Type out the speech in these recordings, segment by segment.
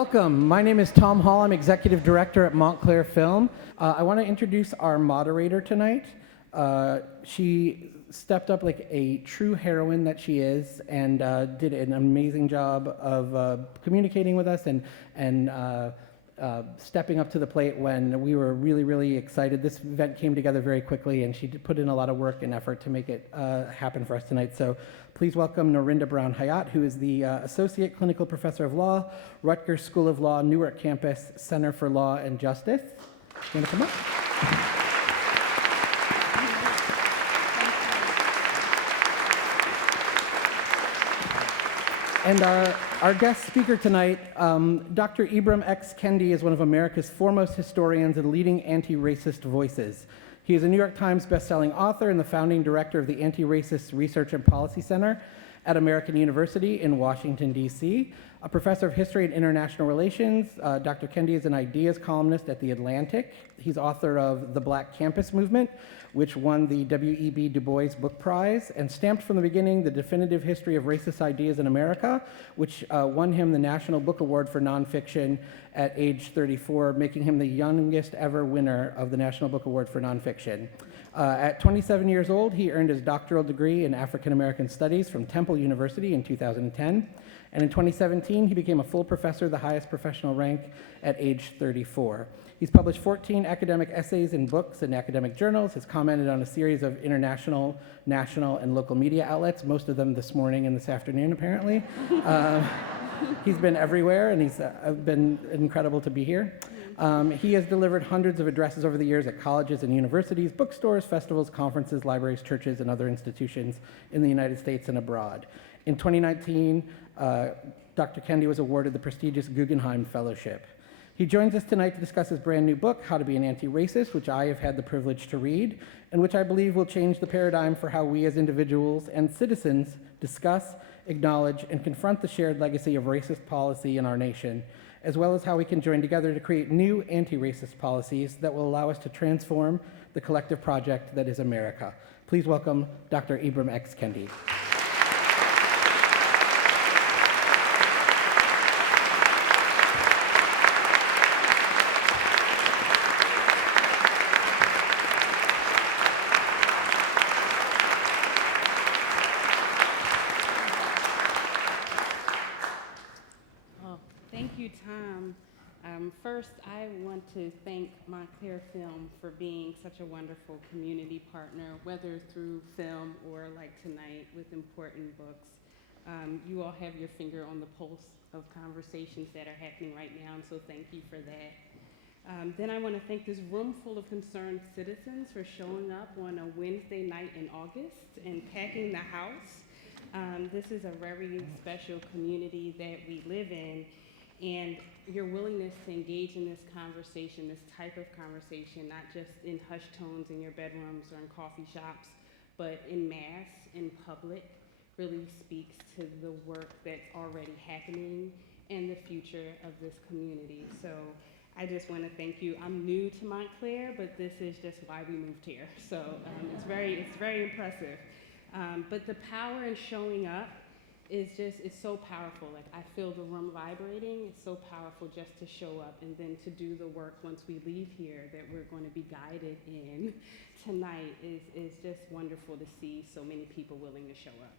Welcome. My name is Tom Hall. I'm Executive Director at Montclair Film. I want to introduce our moderator tonight. She stepped up like a true heroine that she is and did an amazing job of communicating with us and stepping up to the plate when we were really, really excited. This event came together very quickly, and she did put in a lot of work and effort to make it happen for us tonight. So please welcome Norinda Brown-Hayat, who is the Associate Clinical Professor of Law, Rutgers School of Law, Newark Campus, Center for Law and Justice. You want to come up? And our guest speaker tonight, Dr. Ibram X. Kendi, is one of America's foremost historians and leading anti-racist voices. He is a New York Times bestselling author and the founding director of the Anti-Racist Research and Policy Center at American University in Washington, D.C. A professor of history and international relations, Dr. Kendi is an ideas columnist at The Atlantic. He's author of The Black Campus Movement, which won the W.E.B. Du Bois Book Prize, and Stamped from the Beginning, The Definitive History of Racist Ideas in America, which won him the National Book Award for Nonfiction at age 34, making him the youngest ever winner of the National Book Award for Nonfiction. At 27 years old, he earned his doctoral degree in African American Studies from Temple University in 2010. And in 2017, he became a full professor, the highest professional rank, at age 34. He's published 14 academic essays and books in academic journals, has commented on a series of international, national, and local media outlets, most of them this morning and this afternoon, apparently. He's been everywhere, and he's been incredible to be here. He has delivered hundreds of addresses over the years at colleges and universities, bookstores, festivals, conferences, libraries, churches, and other institutions in the United States and abroad. In 2019, Dr. Kendi was awarded the prestigious Guggenheim Fellowship. He joins us tonight to discuss his brand new book, How to Be an Anti-Racist, which I have had the privilege to read, and which I believe will change the paradigm for how we as individuals and citizens discuss, acknowledge, and confront the shared legacy of racist policy in our nation, as well as how we can join together to create new anti-racist policies that will allow us to transform the collective project that is America. Please welcome Dr. Ibram X. Kendi. First, I want to thank Montclair Film for being such a wonderful community partner, whether through film or like tonight with important books. You all have your finger on the pulse of conversations that are happening right now, and so thank you for that. Then I want to thank this room full of concerned citizens for showing up on a Wednesday night in August and packing the house. This is a very special community that we live in, and your willingness to engage in this conversation, this type of conversation, not just in hushed tones in your bedrooms or in coffee shops, but in mass, in public, really speaks to the work that's already happening and the future of this community. So I just want to thank you. I'm new to Montclair, but this is just why we moved here. So it's very impressive. But the power in showing up it's so powerful. Like, I feel the room vibrating. It's so powerful just to show up and then to do the work once we leave here that we're going to be guided in tonight is just wonderful to see so many people willing to show up.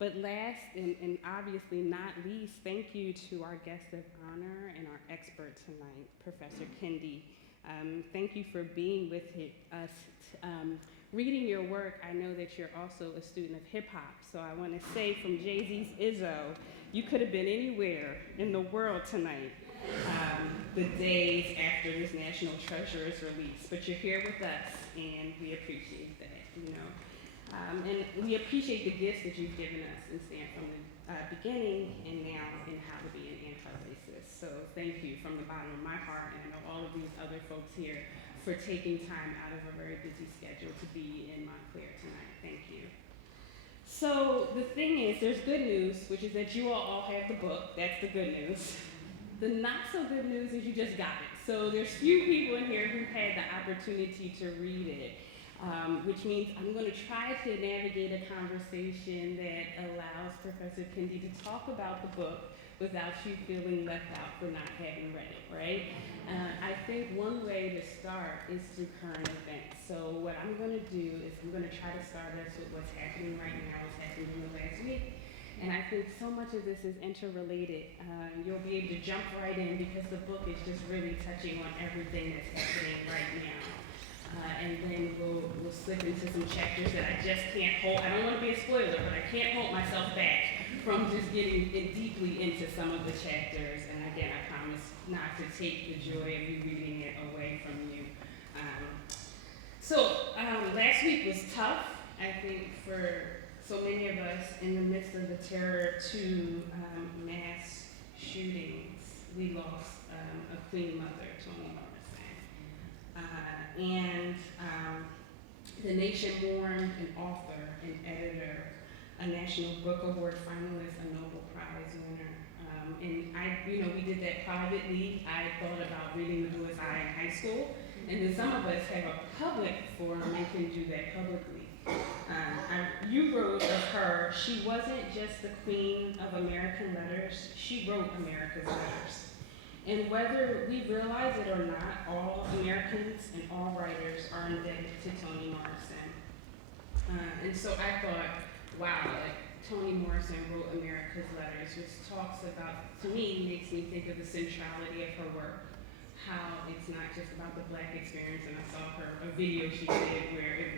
But last and obviously not least, thank you to our guest of honor and our expert tonight, Professor Kendi. Thank you for being with us. Reading your work, I know that you're also a student of hip hop, so I want to say from Jay-Z's Izzo, you could have been anywhere in the world tonight, the days after this National Treasure is released, but you're here with us, and we appreciate that, you know. And we appreciate the gifts that you've given us in Stand from the beginning and now in How to Be an Anti-Racist. So thank you from the bottom of my heart, and I know all of these other folks here for taking time out of a very busy schedule to be in Montclair tonight. Thank you. So the thing is, there's good news, which is that you all have the book. That's the good news. The not so good news is you just got it. So there's few people in here who had the opportunity to read it. which means I'm going to try to navigate a conversation that allows Professor Kendi to talk about the book without you feeling left out for not having read it, right? I think one way to start is through current events. So what I'm going to do is I'm going to try to start us with what's happening right now, what's happened in the last week. And I think so much of this is interrelated. You'll be able to jump right in because the book is just really touching on everything that's happening right now. And then we'll slip into some chapters that I just can't hold. I don't want to be a spoiler, but I can't hold myself back from just getting deeply into some of the chapters. And again, I promise not to take the joy of you reading it away from you. Last week was tough, I think, for so many of us in the midst of the terror to mass shootings. We lost a Queen Mother, Toni Morrison. The nation mourned an author, an editor, a National Book Award finalist, a Nobel Prize winner. We did that privately. I thought about reading The Bluest Eye in high school, and then some of us have a public forum and can do that publicly. You wrote of her, she wasn't just the queen of American letters, she wrote America's letters. And whether we realize it or not, all Americans and all writers are indebted to Toni Morrison. And so I thought, wow, Toni Morrison wrote America's Letters, which talks about, to me, makes me think of the centrality of her work, how it's not just about the Black experience. And I saw a video she did where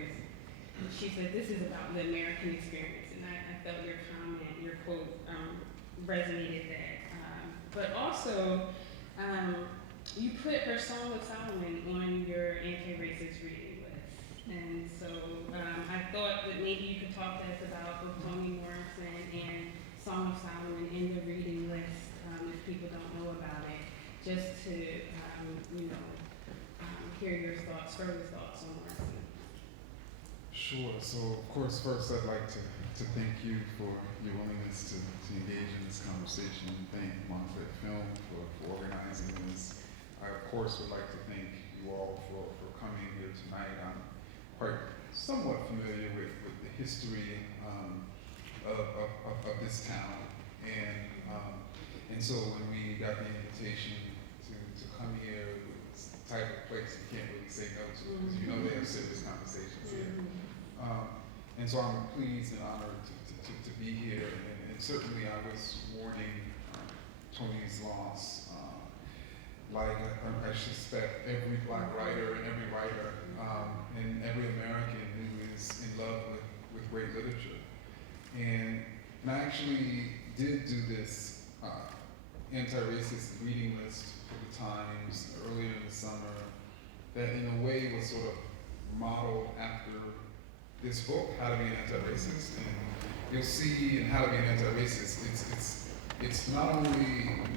she said, this is about the American experience. And I felt your comment, your quote, resonated that. But also, you put her Song of Solomon on your anti-racist reading list. And so I thought that maybe you could talk to us about both Toni Morrison and Song of Solomon in the reading list, if people don't know about it, just to, hear your thoughts, further thoughts on Morrison. Sure. So, of course, first I'd like to thank you for your willingness to engage in this conversation, and thank Montfort Film for organizing this. I, of course, would like to thank you all for coming here tonight. I'm quite somewhat familiar with the history of this town, and so when we got the invitation to come here, it's the type of place you can't really say no to, because you know they have serious conversations here. And so I'm pleased and honored to be here, and certainly I was mourning Toni's loss, like I suspect every Black writer and every writer and every American who is in love with great literature. And I actually did do this anti-racist reading list for the Times earlier in the summer that in a way was sort of modeled after this book, How to Be an Anti-Racist. And you'll see in How to Be an Anti-Racist, it's not only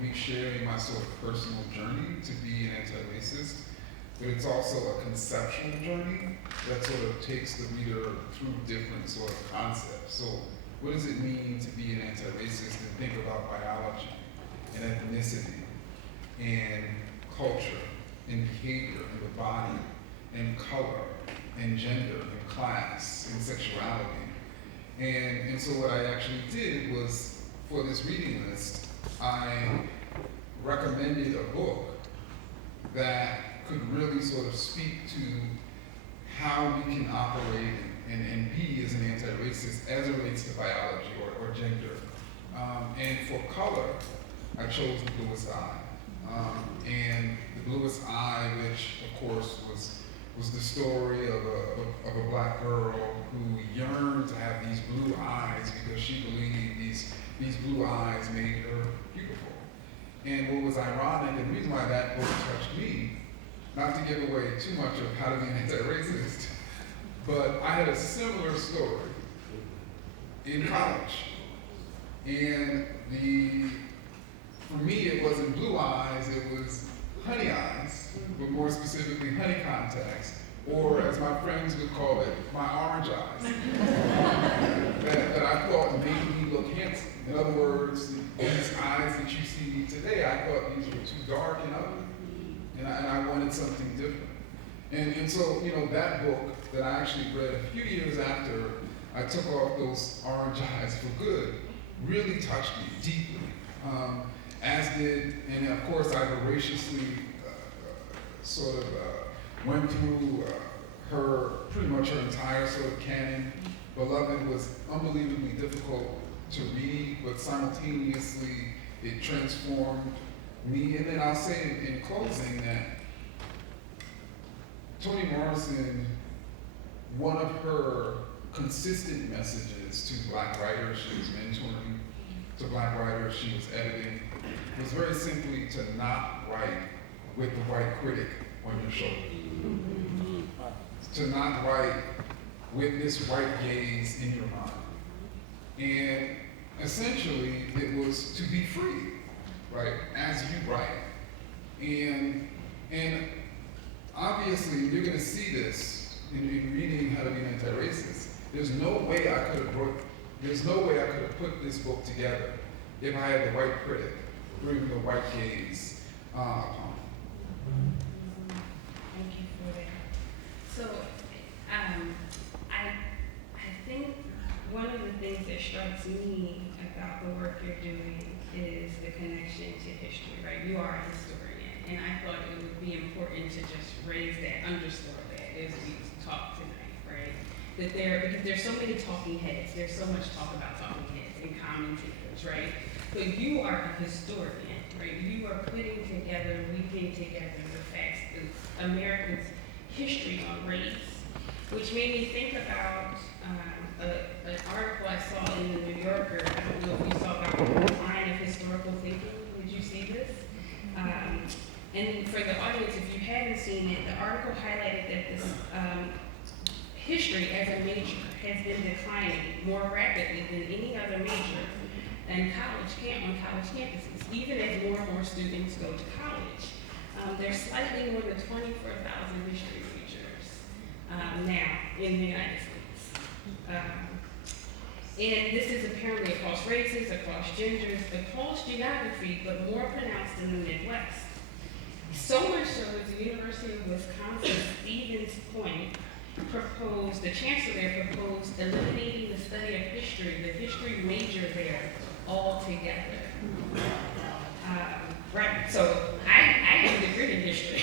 me sharing my sort of personal journey to be an anti-racist, but it's also a conceptual journey that sort of takes the reader through different sort of concepts. So what does it mean to be an anti-racist and think about biology and ethnicity and culture and behavior and the body and color and gender and class and sexuality. And so what I actually did was, for this reading list, I recommended a book that could really sort of speak to how we can operate and be as an anti-racist as it relates to biology or gender. And for color, I chose The Bluest Eye. And The Bluest Eye, which of course was the story of a Black girl who yearned to have these blue eyes because she believed these blue eyes made her beautiful. And what was ironic, and the reason why that book touched me, not to give away too much of How to Be an Anti-Racist, but I had a similar story in college. And for me, it wasn't blue eyes, it was honey eyes, but more specifically honey contacts, or as my friends would call it, my orange eyes, that I thought made me look handsome. In other words, these eyes that you see today, I thought these were too dark and ugly, and I wanted something different. And so, that book that I actually read a few years after I took off those orange eyes for good really touched me deeply, as did, and of course I voraciously went through her, pretty much her entire sort of canon. Beloved was unbelievably difficult to read, but simultaneously it transformed me. And then I'll say in closing that Toni Morrison, one of her consistent messages to Black writers, she was mentoring to Black writers, she was editing, was very simply to not write with the white critic on your shoulder. To not write with this white gaze in your mind. And essentially, it was to be free, right, as you write. And obviously, you're gonna see this in reading How to Be an Anti-Racist. There's no way I could have put this book together if I had the white critic, or even the white gaze upon it. Thank you for that. So, I think one of the things that strikes me about the work you're doing is the connection to history, right? You are a historian, and I thought it would be important to just raise that, underscore that as we talk tonight, right? That because there's so many talking heads, there's so much talk about talking heads and commentators, right? But you are a historian, right? You are putting together, weaving together the facts, the Americans' history on race, which made me think about an article I saw in the New Yorker. I don't know if you saw about the decline of historical thinking. Did you see this? And for the audience, if you haven't seen it, the article highlighted that this history as a major has been declining more rapidly than any other major on college campuses, even as more and more students go to college. There's slightly more than 24,000 history majors now in the United States. And this is apparently across races, across genders, across geography, but more pronounced in the Midwest. So much so that the University of Wisconsin, Stevens Point, the chancellor there proposed eliminating the study of history, the history major there, altogether. Right, so I have a degree in history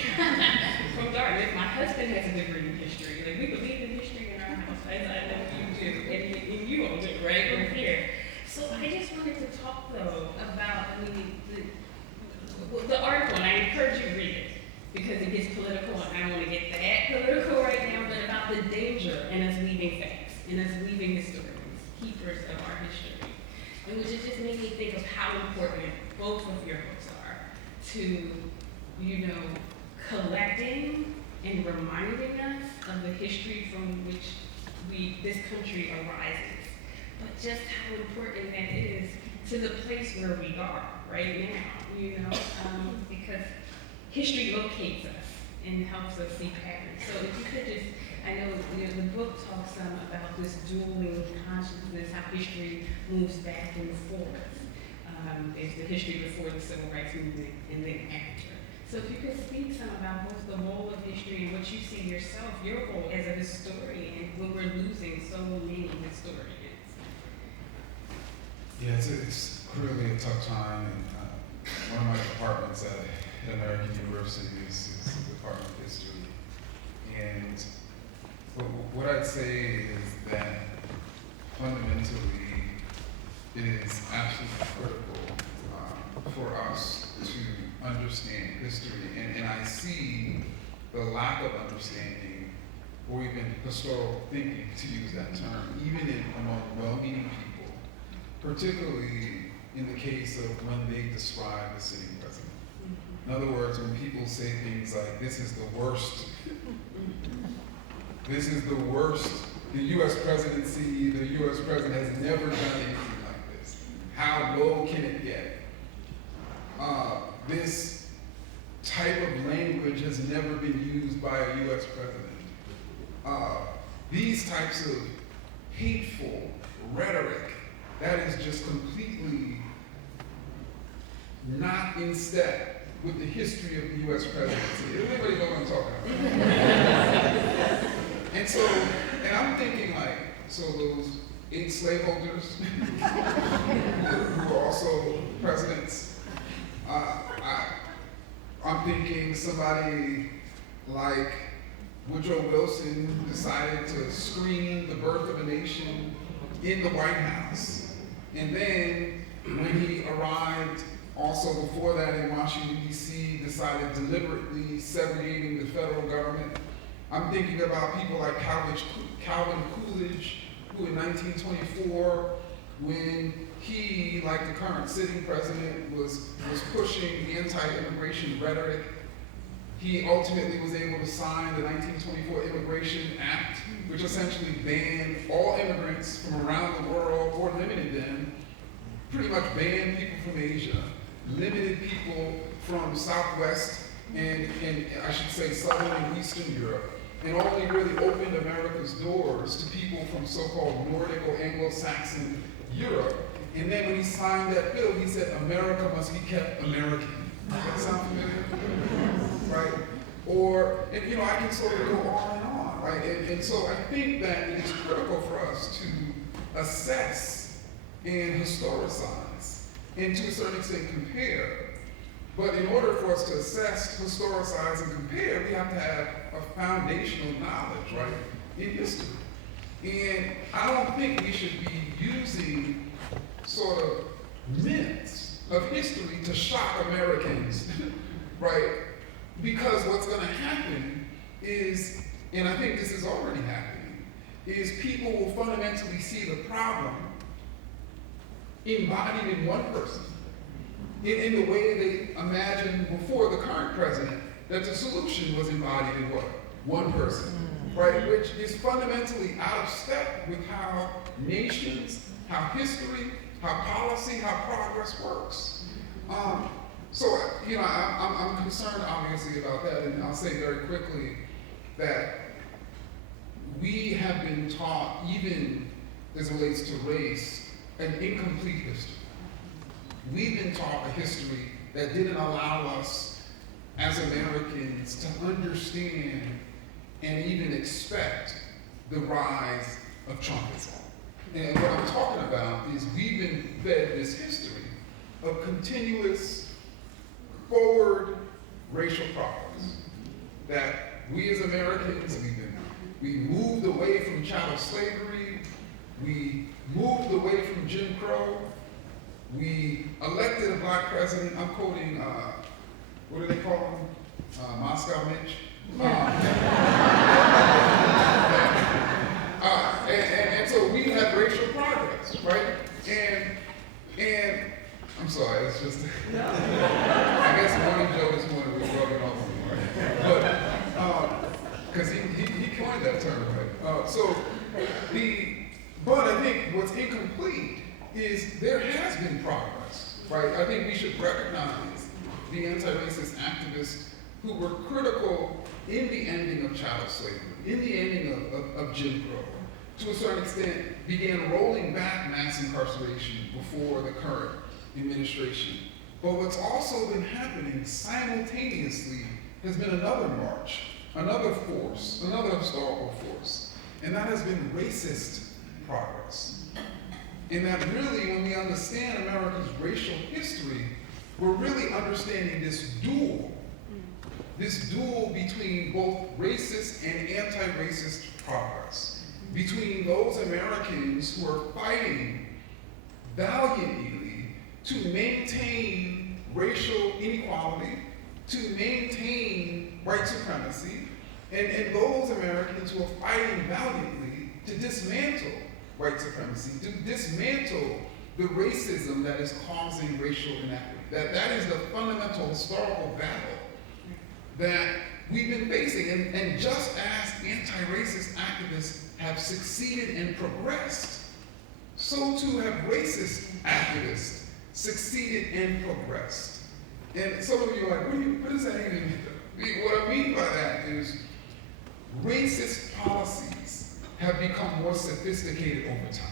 from Dartmouth. My husband has a degree in history. Like, we believe in history in our house, as I know you do, and you all do, right? We're here. So I just wanted to talk, though, about, the article, and I encourage you to read it, because it gets political, and I don't want to get that political right now, but about the danger in us leaving facts, in us leaving historians, keepers of our history. And which has just made me think of how important both of your books are to, collecting and reminding us of the history from which this country arises, but just how important that is to the place where we are right now, because history locates us and helps us see patterns. So if you could just, I know the book talks some about this dueling consciousness, how history moves back and forth. There's the history before the Civil Rights Movement and then after. So if you could speak some about both the role of history and what you see yourself, your role as a historian when we're losing so many historians. Yeah, it's clearly a tough time, and one of my departments at American University is the Department of History. And what I'd say is that fundamentally it is absolutely critical for us to understand history. And I see the lack of understanding or even historical thinking, to use that term, even among well-meaning people, particularly in the case of when they describe the sitting president. In other words, when people say things like, this is the worst, the U.S. presidency, the U.S. president has never done anything like this. How low can it get? This type of language has never been used by a U.S. president. These types of hateful rhetoric, that is just completely not in step with the history of the U.S. presidency. Does anybody know what I'm talking about? And so, and I'm thinking like, so those 8 slaveholders who are also presidents, I'm thinking somebody like Woodrow Wilson who decided to screen the birth of a nation in the White House. And then when he arrived, also before that in Washington, D.C., decided deliberately segregating the federal government. I'm thinking about people like Calvin Coolidge, who in 1924, when he, like the current sitting president, was pushing anti-immigration rhetoric, he ultimately was able to sign the 1924 Immigration Act, which essentially banned all immigrants from around the world, or limited them, pretty much banned people from Asia, limited people from Southwest and I should say Southern and Eastern Europe, and only really opened America's doors to people from so-called Nordic or Anglo-Saxon Europe. And then when he signed that bill, he said, America must be kept American. Does that sound familiar? Right? Or, and you know, I can sort of go on and on, right? And so I think that it is critical for us to assess and historicize, and to a certain extent compare. But in order for us to assess, historicize, and compare, we have to have a foundational knowledge, right, in history. And I don't think we should be using sort of myths of history to shock Americans, right? Because what's going to happen is, and I think this is already happening, is people will fundamentally see the problem embodied in one person, in the way they imagined before the current president, that the solution was embodied in what? One person, right? Which is fundamentally out of step with how nations, how history, how policy, how progress works. So, you know, I'm concerned obviously about that, and I'll say very quickly that we have been taught, even as it relates to race, an incomplete history. We've been taught a history that didn't allow us as Americans to understand and even expect the rise of Trumpism. And what I'm talking about is we've been fed this history of continuous forward racial progress. That we as Americans, we moved away from chattel slavery, we moved away from Jim Crow, we elected a black president. I'm quoting, what do they call him? Moscow Mitch. And so we had racial progress, right? And I'm sorry, it's just, I guess one joke this morning was rubbing off on me, right? But, because he coined that term, right? But I think what's incomplete is there has been progress, right? I think we should recognize the anti-racist activists who were critical in the ending of chattel slavery, in the ending of Jim Crow, to a certain extent began rolling back mass incarceration before the current administration. But what's also been happening simultaneously has been another march, another force, another historical force, and that has been racist progress. And that really, when we understand America's racial history, we're really understanding this duel between both racist and anti-racist progress, between those Americans who are fighting valiantly to maintain racial inequality, to maintain white supremacy, and those Americans who are fighting valiantly to dismantle white supremacy, to dismantle the racism that is causing racial inequity. That is the fundamental historical battle that we've been facing. And just as anti-racist activists have succeeded and progressed, so too have racist activists succeeded and progressed. And some of you are like, what does that even mean? What I mean by that is racist policies have become more sophisticated over time.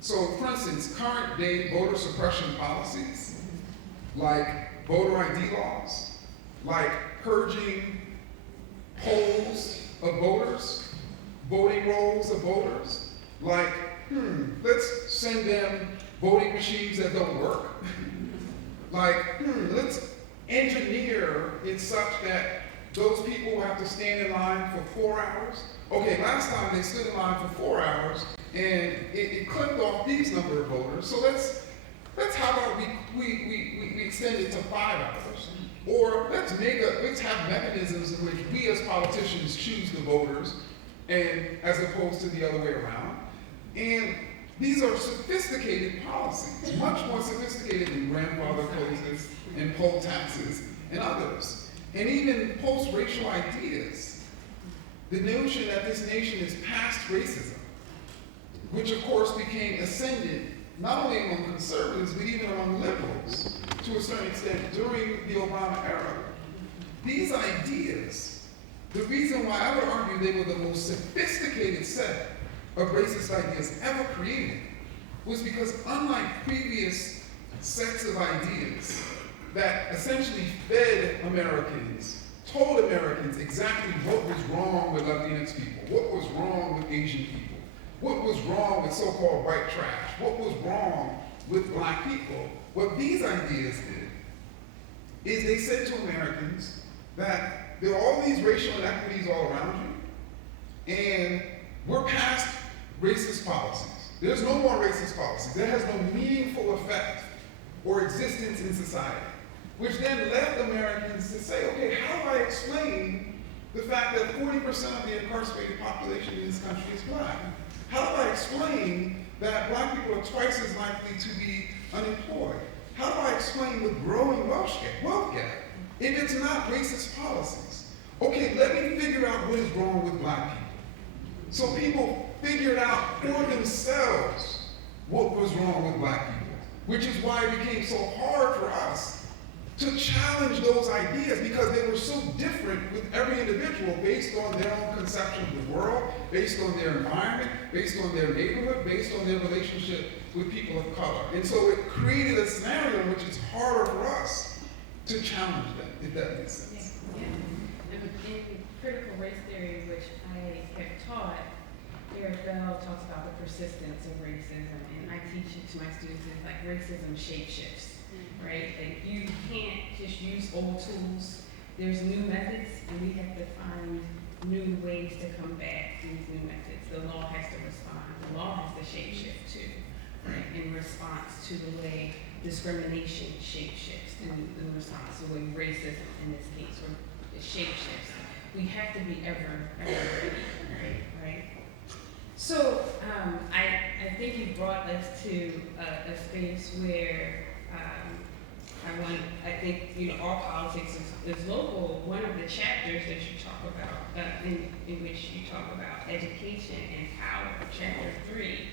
So, for instance, current day voter suppression policies, like voter ID laws, like purging polls of voters, voting rolls of voters, like, let's send them voting machines that don't work. Like, let's engineer it such that those people will have to stand in line for 4 hours. Okay, last time they stood in line for 4 hours and it clipped off these number of voters. So let's how about we extend it to 5 hours? Or let's have mechanisms in which we as politicians choose the voters, and as opposed to the other way around. And these are sophisticated policies, much more sophisticated than grandfather clauses and poll taxes and others. And even post-racial ideas. The notion that this nation is past racism, which of course became ascendant not only among conservatives, but even among liberals, to a certain extent during the Obama era. These ideas, the reason why I would argue they were the most sophisticated set of racist ideas ever created was because unlike previous sets of ideas that essentially fed Americans, told Americans exactly what was wrong with Latinx people, what was wrong with Asian people, what was wrong with so-called white trash, what was wrong with black people. What these ideas did is they said to Americans that there are all these racial inequities all around you, and we're past racist policies. There's no more racist policies. That has no meaningful effect or existence in society, which then left Americans to say, okay, how do I explain the fact that 40% of the incarcerated population in this country is black? How do I explain that black people are twice as likely to be unemployed? How do I explain the growing wealth gap if it's not racist policies? Okay, let me figure out what is wrong with black people. So people figured out for themselves what was wrong with black people, which is why it became so hard for us to challenge those ideas, because they were so different with every individual based on their own conception of the world, based on their environment, based on their neighborhood, based on their relationship with people of color. And so it created a scenario in which it's harder for us to challenge them, if that makes sense. Yeah. In critical race theory, which I have taught, Eric Bell talks about the persistence of racism, and I teach it to my students is like racism shapeshifts. Right? Like you can't just use old tools. There's new methods, and we have to find new ways to combat these new methods. The law has to respond. The law has to shapeshift too, right? In response to the way discrimination shapeshifts, in response to the way racism, in this case, or it shapeshifts. We have to be ever ready, right? So I think you brought us to a space where I think, all politics is local. One of the chapters that you talk about, in which you talk about education and power, chapter 3,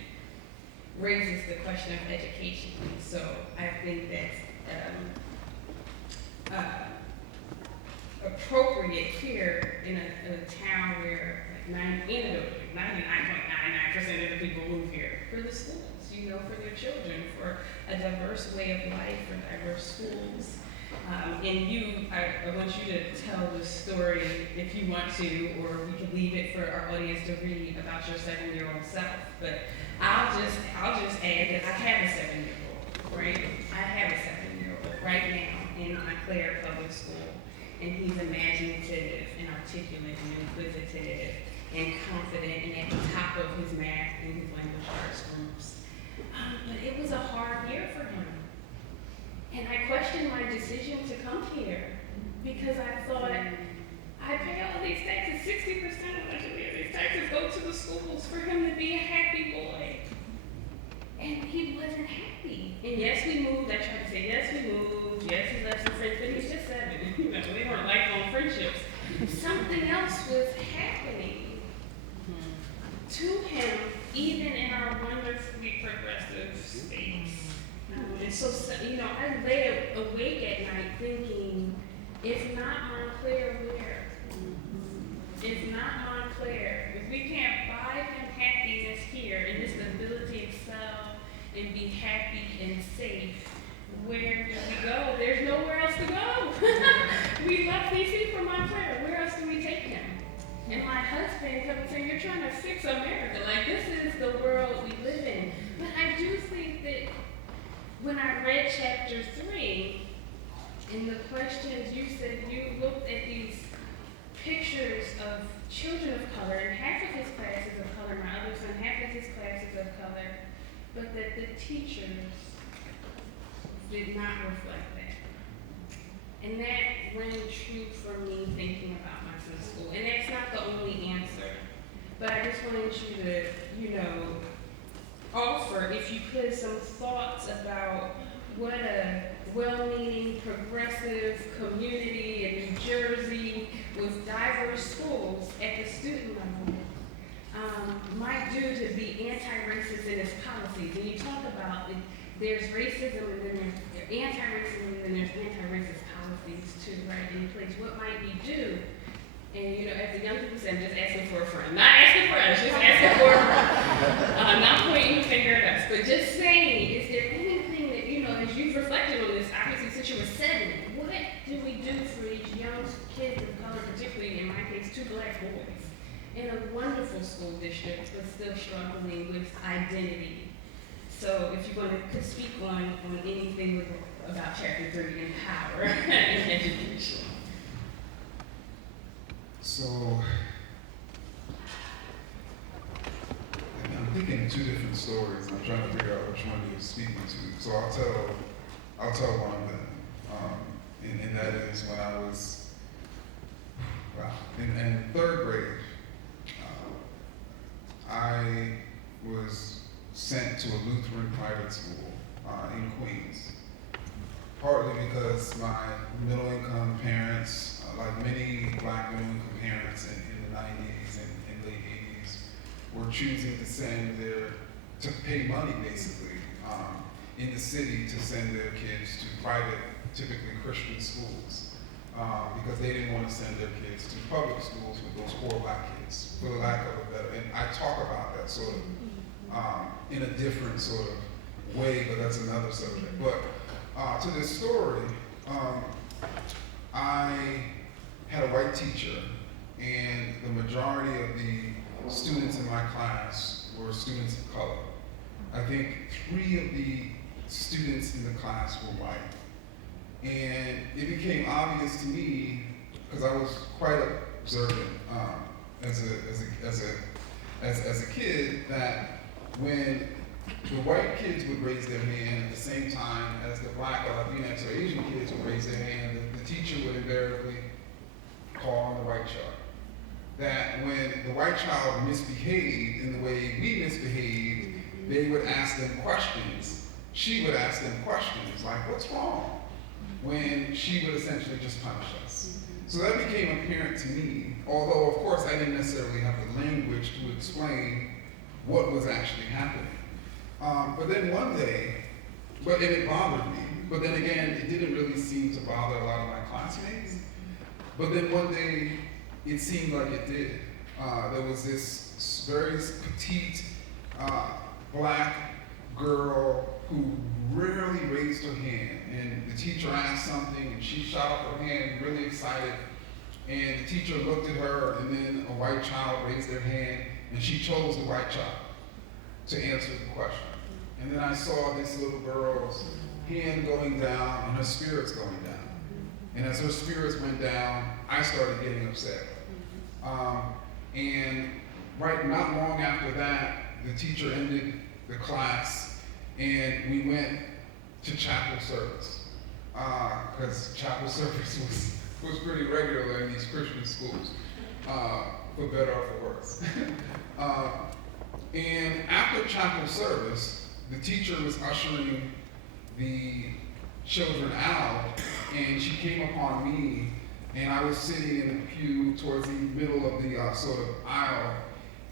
raises the question of education. So I think that's appropriate here in a town where 99.99% of the people move here for the schools, for their children, for a diverse way of life, for diverse schools. I want you to tell the story if you want to, or we could leave it for our audience to read about your 7-year-old self. But I'll just add that I have a 7-year-old, right? I have a 7-year-old right now in Montclair Public School, and he's imaginative and articulate and inquisitive and confident and at the top of his math and his language arts groups. But it was a hard year for him. And I questioned my decision to come here because I thought, I pay all these taxes, 60% of these taxes go to the schools for him to be a happy boy. And he wasn't happy. And yes, we moved. I tried to say, yes, we moved. Yes, he left some friends, but he's just 7. They weren't lifelong friendships. Something else was happening to him, even in our wonderfully progressive states. And so, I lay awake at night thinking, if not Montclair, where? If not Montclair, if we can't buy him happiness here and this ability to excel and be happy and safe, where do we go? There's nowhere else to go. We left DC for Montclair. Where else do we take him? And my husband kept saying, you're trying to fix America. Like, this is the world we live in. But I do think that when I read chapter 3, in the questions, you said you looked at these pictures of children of color, and half of his class is of color, my other son, half of his class is of color, but that the teachers did not reflect that. And that rang true for me thinking about my son's school. And that's not the only answer. But I just wanted you to, offer, if you could, some thoughts about what a well-meaning, progressive community in New Jersey with diverse schools at the student level might do to be anti-racist in its policies. And you talk about there's racism and then there's anti-racism and then there's anti-racist policies too, right, in place. What might we do? And as the young people say, I'm just asking for a friend. Not asking for us, just asking for a friend. Not pointing the finger at us, but just saying, is there anything that, as you've reflected on this, obviously since you were 7, what do we do for these young kids of color, particularly in my case, 2 black boys, in a wonderful school district, but still struggling with identity? So if you could speak on anything about chapter 3 in power and education. So, I'm thinking 2 different stories. I'm trying to figure out which one you're speaking to. So I'll tell one of them. And that is when I was, in 3rd grade, I was sent to a Lutheran private school in Queens. Partly because my middle-income parents, like many black middle-income parents in the 90s and late 80s, were choosing to pay money basically in the city to send their kids to private, typically Christian schools, because they didn't want to send their kids to public schools with those poor black kids, for the lack of a better. And I talk about that sort of in a different sort of way, but that's another subject. But to this story, I had a white teacher, and the majority of the students in my class were students of color. I think 3 of the students in the class were white. And it became obvious to me, because I was quite observant as a kid, that when the white kids would raise their hand at the same time as the black or Latinx or Asian kids would raise their hand, the teacher would invariably call on the white child. That when the white child misbehaved in the way we misbehaved, they would ask them questions. She would ask them questions like, what's wrong? When she would essentially just punish us. So that became apparent to me, although of course I didn't necessarily have the language to explain what was actually happening. But then one day, and it bothered me, but then again, it didn't really seem to bother a lot of my classmates. But then one day, it seemed like it did. There was this very petite black girl who rarely raised her hand, and the teacher asked something, and she shot up her hand, really excited, and the teacher looked at her, and then a white child raised their hand, and she chose the white child to answer the question. And then I saw this little girl's hand going down and her spirits going down. And as her spirits went down, I started getting upset. And not long after that, the teacher ended the class and we went to chapel service. Because chapel service was pretty regular in these Christian schools, for better or for worse. And after chapel service, the teacher was ushering the children out, and she came upon me, and I was sitting in the pew towards the middle of the sort of aisle,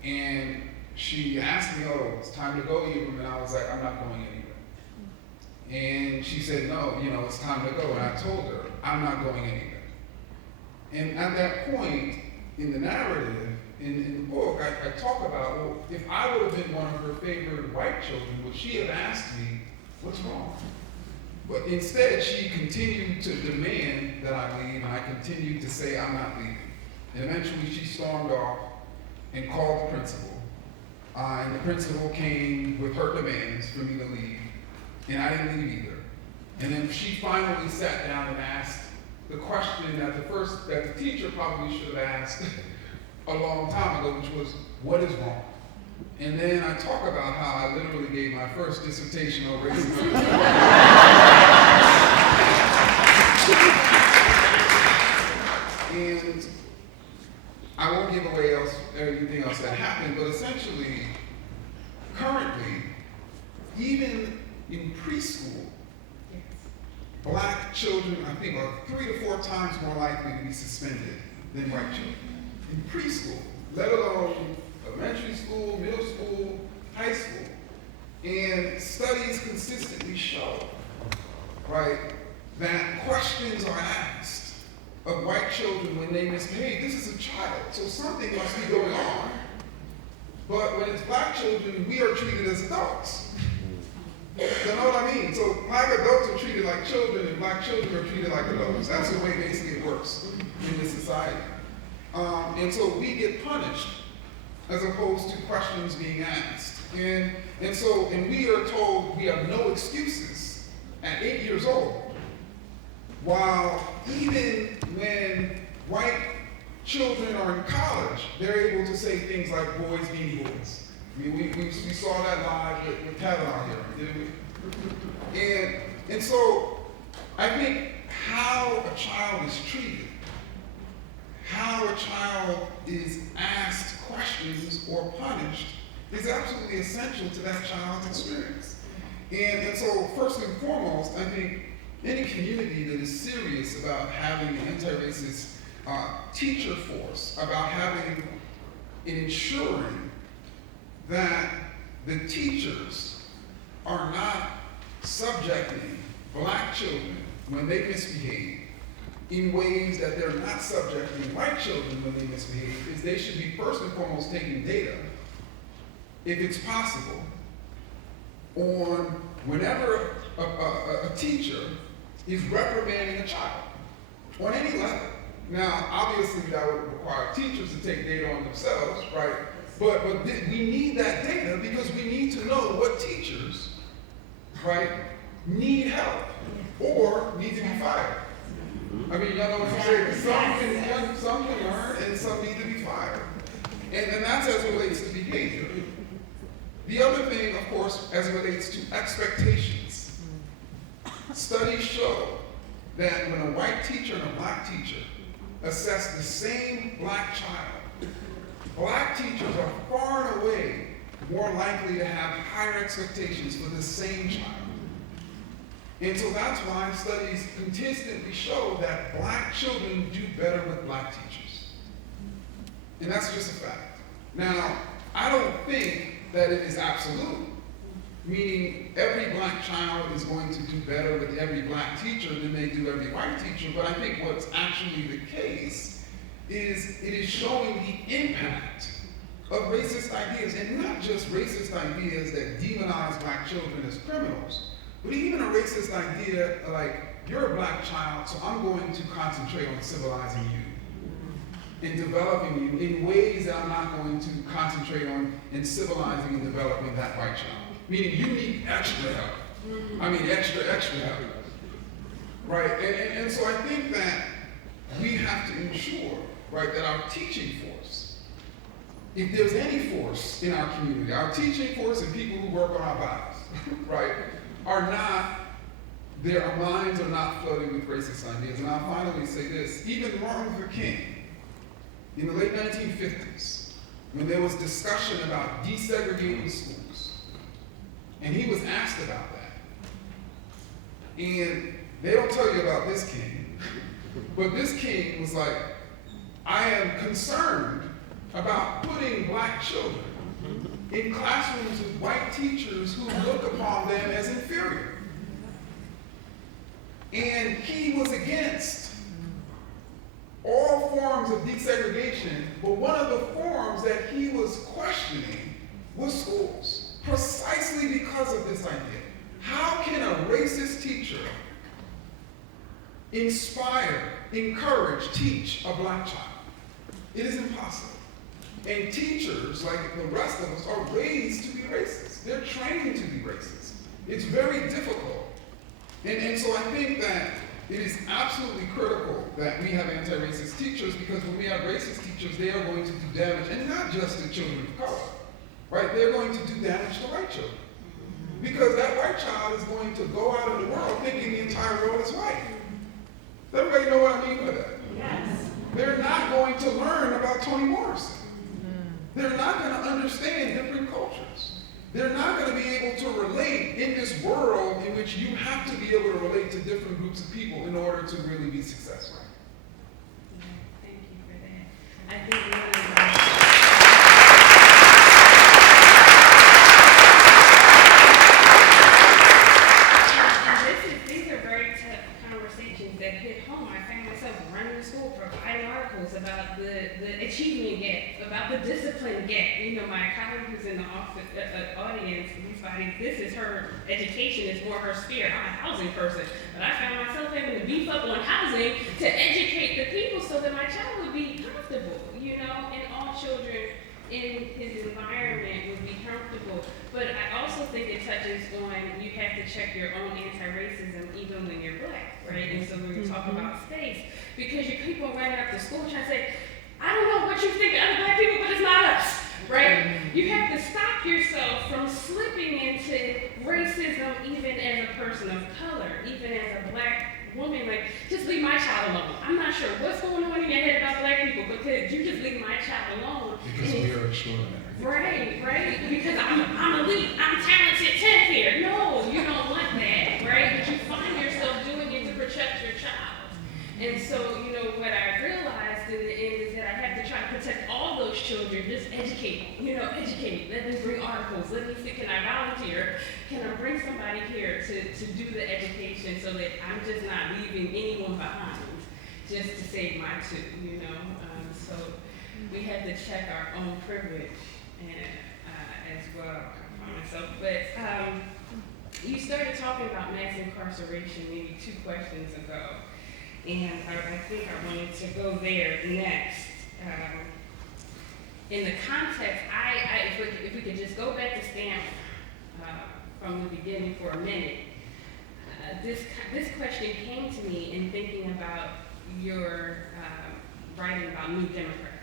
and she asked me, oh, it's time to go, Ibram, and I was like, I'm not going anywhere. And she said, no, it's time to go, and I told her, I'm not going anywhere. And at that point, in the narrative, in the book, I talk about, well, if I would have been one of her favorite white children, would she have asked me, what's wrong? But instead, she continued to demand that I leave, and I continued to say, I'm not leaving. And eventually she stormed off and called the principal. And the principal came with her demands for me to leave. And I didn't leave either. And then she finally sat down and asked the question that the teacher probably should have asked a long time ago, which was, what is wrong? And then I talk about how I literally gave my first dissertation on racism. And I won't give away everything else that happened, but essentially, currently, even in preschool, black children, I think, are 3 to 4 times more likely to be suspended than white children. In preschool, let alone elementary school, middle school, high school. And studies consistently show, right, that questions are asked of white children when they misbehave. This is a child, so something must be going on. But when it's black children, we are treated as adults. You know what I mean? So black adults are treated like children, and black children are treated like adults. That's the way basically it works in this society. And so we get punished as opposed to questions being asked. And we are told we have no excuses at 8 years old. While even when white children are in college, they're able to say things like boys being boys. I mean, we saw that live with Kavanaugh here, didn't we? And so I think how a child is treated, how a child is asked questions or punished is absolutely essential to that child's experience. And so first and foremost, I think any community that is serious about having an anti-racist teacher force, about having and ensuring that the teachers are not subjecting black children when they misbehave in ways that they're not subjecting white children when they misbehave, is they should be first and foremost taking data, if it's possible, on whenever a teacher is reprimanding a child on any level. Now, obviously that would require teachers to take data on themselves, right? But we need that data because we need to know what teachers, right, need help or need to be fired. I mean, y'all know what I'm saying? Some can learn and some need to be fired. And that's as it relates to behavior. The other thing, of course, as it relates to expectations. Studies show that when a white teacher and a black teacher assess the same black child, black teachers are far and away more likely to have higher expectations for the same child. And so that's why studies consistently show that black children do better with black teachers. And that's just a fact. Now, I don't think that it is absolute, meaning every black child is going to do better with every black teacher than they do every white teacher, but I think what's actually the case is it is showing the impact of racist ideas, and not just racist ideas that demonize black children as criminals, but even a racist idea like, you're a black child, so I'm going to concentrate on civilizing you and developing you in ways that I'm not going to concentrate on in civilizing and developing that white child. Meaning you need extra help. I mean extra help. Right? And so I think that we have to ensure, right, that our teaching force, if there's any force in our community, our teaching force and people who work on our bodies, right, their minds are not flooded with racist ideas. And I'll finally say this, even Martin Luther King, in the late 1950s, when there was discussion about desegregating schools, and he was asked about that. And they don't tell you about this king, but this king was like, I am concerned about putting black children in classrooms with white teachers who look upon them as inferior. And he was against all forms of desegregation, but one of the forms that he was questioning was schools, precisely because of this idea. How can a racist teacher inspire, encourage, teach a black child? It is impossible. And teachers, like the rest of us, are raised to be racist. They're trained to be racist. It's very difficult. And so I think that it is absolutely critical that we have anti-racist teachers, because when we have racist teachers, they are going to do damage, and not just to children of color, right? They're going to do damage to white children. Because that white child is going to go out in the world thinking the entire world is white. Does everybody know what I mean by that? Yes. They're not going to learn about Toni Morrison. They're not going to understand different cultures. They're not going to be able to relate in this world in which you have to be able to relate to different groups of people in order to really be successful. Yeah, thank you for that. I think one of the these are very tough conversations that hit home. I found myself running to school, providing articles about the achievement gap, about the discipline gap. You know, my colleague who's in the audience, this is her education, is more her sphere. I'm a housing person, but I found myself having to beef up on housing to educate the people so that my child would be comfortable, you know, and all children in his environment would be comfortable. But I also think it touches on, you have to check your own anti-racism even when you're black, right? And so when we talk about space, because you people running up to school trying to say, I don't know what you think of other black people, but it's not us, right? You have to stop yourself from slipping into racism even as a person of color, even as a black woman. Like, just leave my child alone. I'm not sure what's going on in your head about black people, but could you just leave my child alone? Because we are extraordinary. Right. Because I'm elite, I'm talented, 10th here. No, you don't want that, right? But you find yourself doing it to protect your child. And so, you know, what I realized in the end is that I have to try to protect all those children, just educate, educate. Let me bring articles, let me see, can I volunteer? Can I bring somebody here to do the education so that I'm just not leaving anyone behind, just to save my two, you know? So we have to check our own privilege and as well, I find myself. But you started talking about mass incarceration maybe 2 questions ago. And I think I wanted to go there next. In the context, if we could just go back to Stanford from the beginning for a minute, this question came to me in thinking about your writing about New Democrats.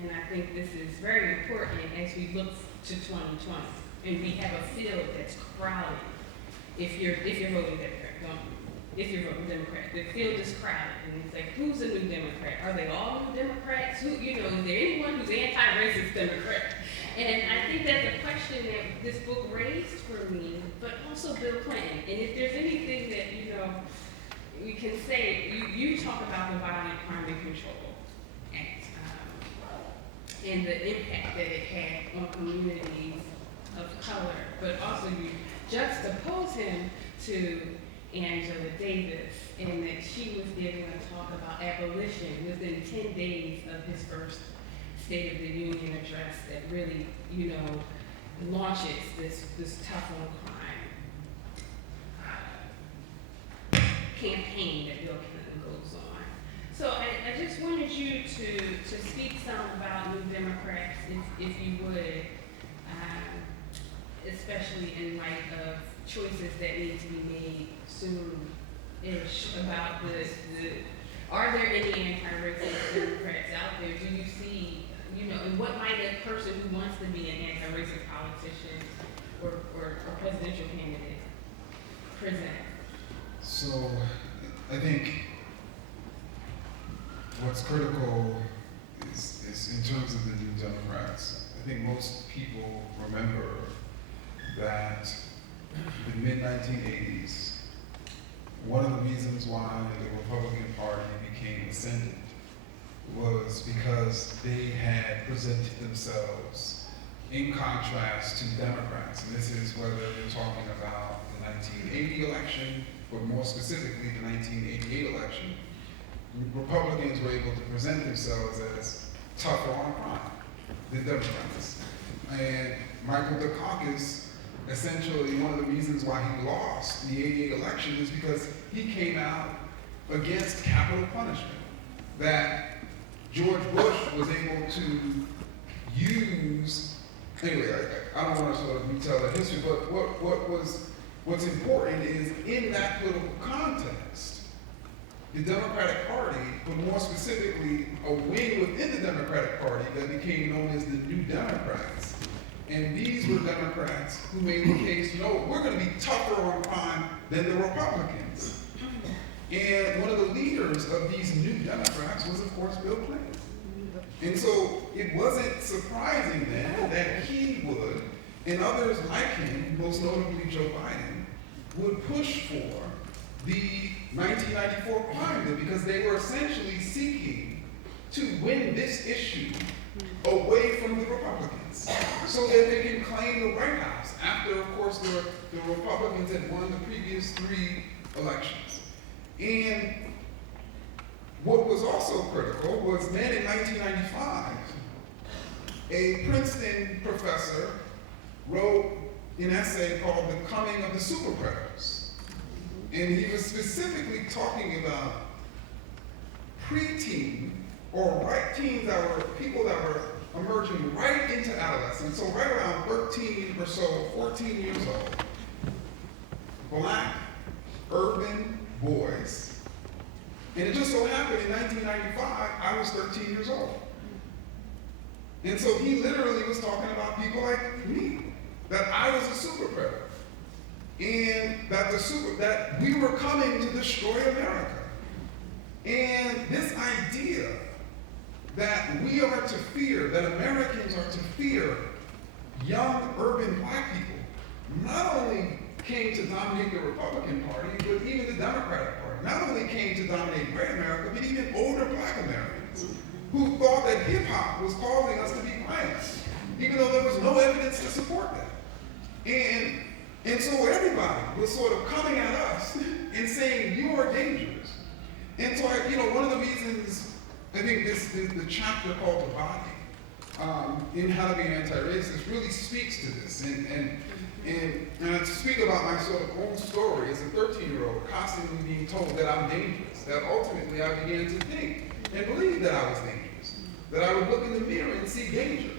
And I think this is very important as we look to 2020. And we have a field that's crowded. If you're voting Democrat, if you're voting Democrat, the field is crowded, and it's like, who's a New Democrat? Are they all New Democrats? Is there anyone who's anti-racist Democrat? And I think that's a question that this book raised for me, but also Bill Clinton. And if there's anything that, we can say, you talk about the Violent Crime and Control Act, and the impact that it had on communities of color, but also you juxtapose him to Angela Davis, and that she was giving a talk about abolition within 10 days of his first State of the Union address that really, launches this tough on crime campaign that Bill Clinton goes on. So I just wanted you to speak some about New Democrats, if you would, especially in light of choices that need to be made soon-ish about are there any anti-racist Democrats out there? Do you see, and what might a person who wants to be an anti-racist politician or presidential candidate present? So I think what's critical is in terms of the New Democrats, I think most people remember that in the mid-1980s, one of the reasons why the Republican Party became ascendant was because they had presented themselves in contrast to Democrats. And this is whether you're talking about the 1980 election, or more specifically the 1988 election. Republicans were able to present themselves as tougher on crime than Democrats. And Michael Dukakis, essentially one of the reasons why he lost the 88 election is because he came out against capital punishment. That George Bush was able to use, anyway, I don't want to sort of retell the history, but what's important is in that political context, the Democratic Party, but more specifically, a wing within the Democratic Party that became known as the New Democrats. And these were Democrats who made the case, we're going to be tougher on crime than the Republicans. And one of the leaders of these New Democrats was, of course, Bill Clinton. And so it wasn't surprising then that he would, and others like him, most notably Joe Biden, would push for the 1994 crime bill because they were essentially seeking to win this issue away from the Republicans so that they can claim the White House after, of course, the Republicans had won the previous 3 elections. And what was also critical was then in 1995, a Princeton professor wrote an essay called The Coming of the Super Predators. And he was specifically talking about preteen or teens that were people that were emerging right into adolescence, so right around 13 or so, 14 years old, black, urban boys. And it just so happened in 1995, I was 13 years old. And so he literally was talking about people like me, that I was a super predator. And that we were coming to destroy America. And this idea that we are to fear, that Americans are to fear young urban black people, not only came to dominate the Republican Party, but even the Democratic Party. Not only came to dominate white America, but even older black Americans who thought that hip hop was causing us to be violent, even though there was no evidence to support that. And so everybody was sort of coming at us and saying, you are dangerous. And so one of the reasons, I think the chapter called The Body, in How to Be an Anti-Racist really speaks to this. And to speak about my sort of own story as a 13-year-old, constantly being told that I'm dangerous, that ultimately I began to think and believe that I was dangerous, that I would look in the mirror and see danger,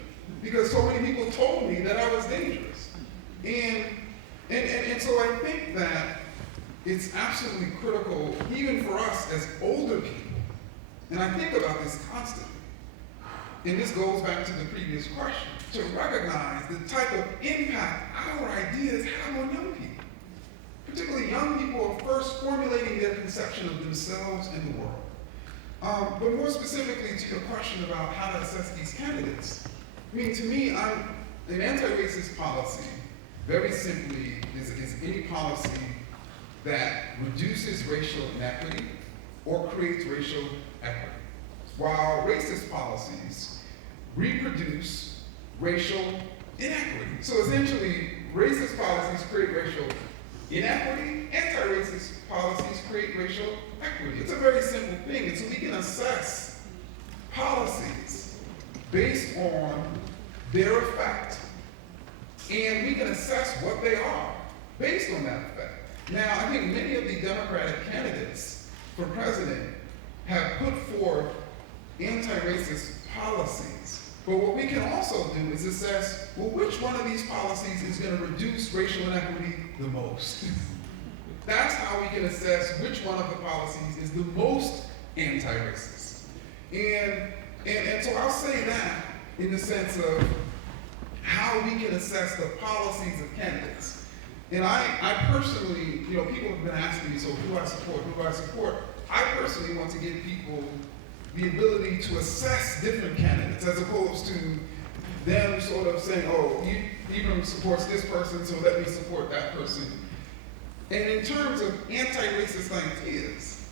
because so many people told me that I was dangerous. And so I think that it's absolutely critical, even for us as older people, and I think about this constantly, and this goes back to the previous question, to recognize the type of impact our ideas have on young people. Particularly young people are first formulating their conception of themselves and the world. But more specifically to your question about how to assess these candidates, I mean, to me, an anti-racist policy, very simply, is any policy that reduces racial inequity or creates racial equity, while racist policies reproduce racial inequity. So essentially, racist policies create racial inequity, anti-racist policies create racial equity. It's a very simple thing, and so we can assess policies based on their effect, and we can assess what they are based on that effect. Now, I think many of the Democratic candidates for president have put forth anti-racist policies. But what we can also do is assess, well, which one of these policies is going to reduce racial inequity the most? That's how we can assess which one of the policies is the most anti-racist. And so I'll say that in the sense of how we can assess the policies of candidates. And I personally, people have been asking me, so who do I support, who do I support? I personally want to give people the ability to assess different candidates as opposed to them sort of saying, oh, Ibram supports this person, so let me support that person. And in terms of anti-racist ideas,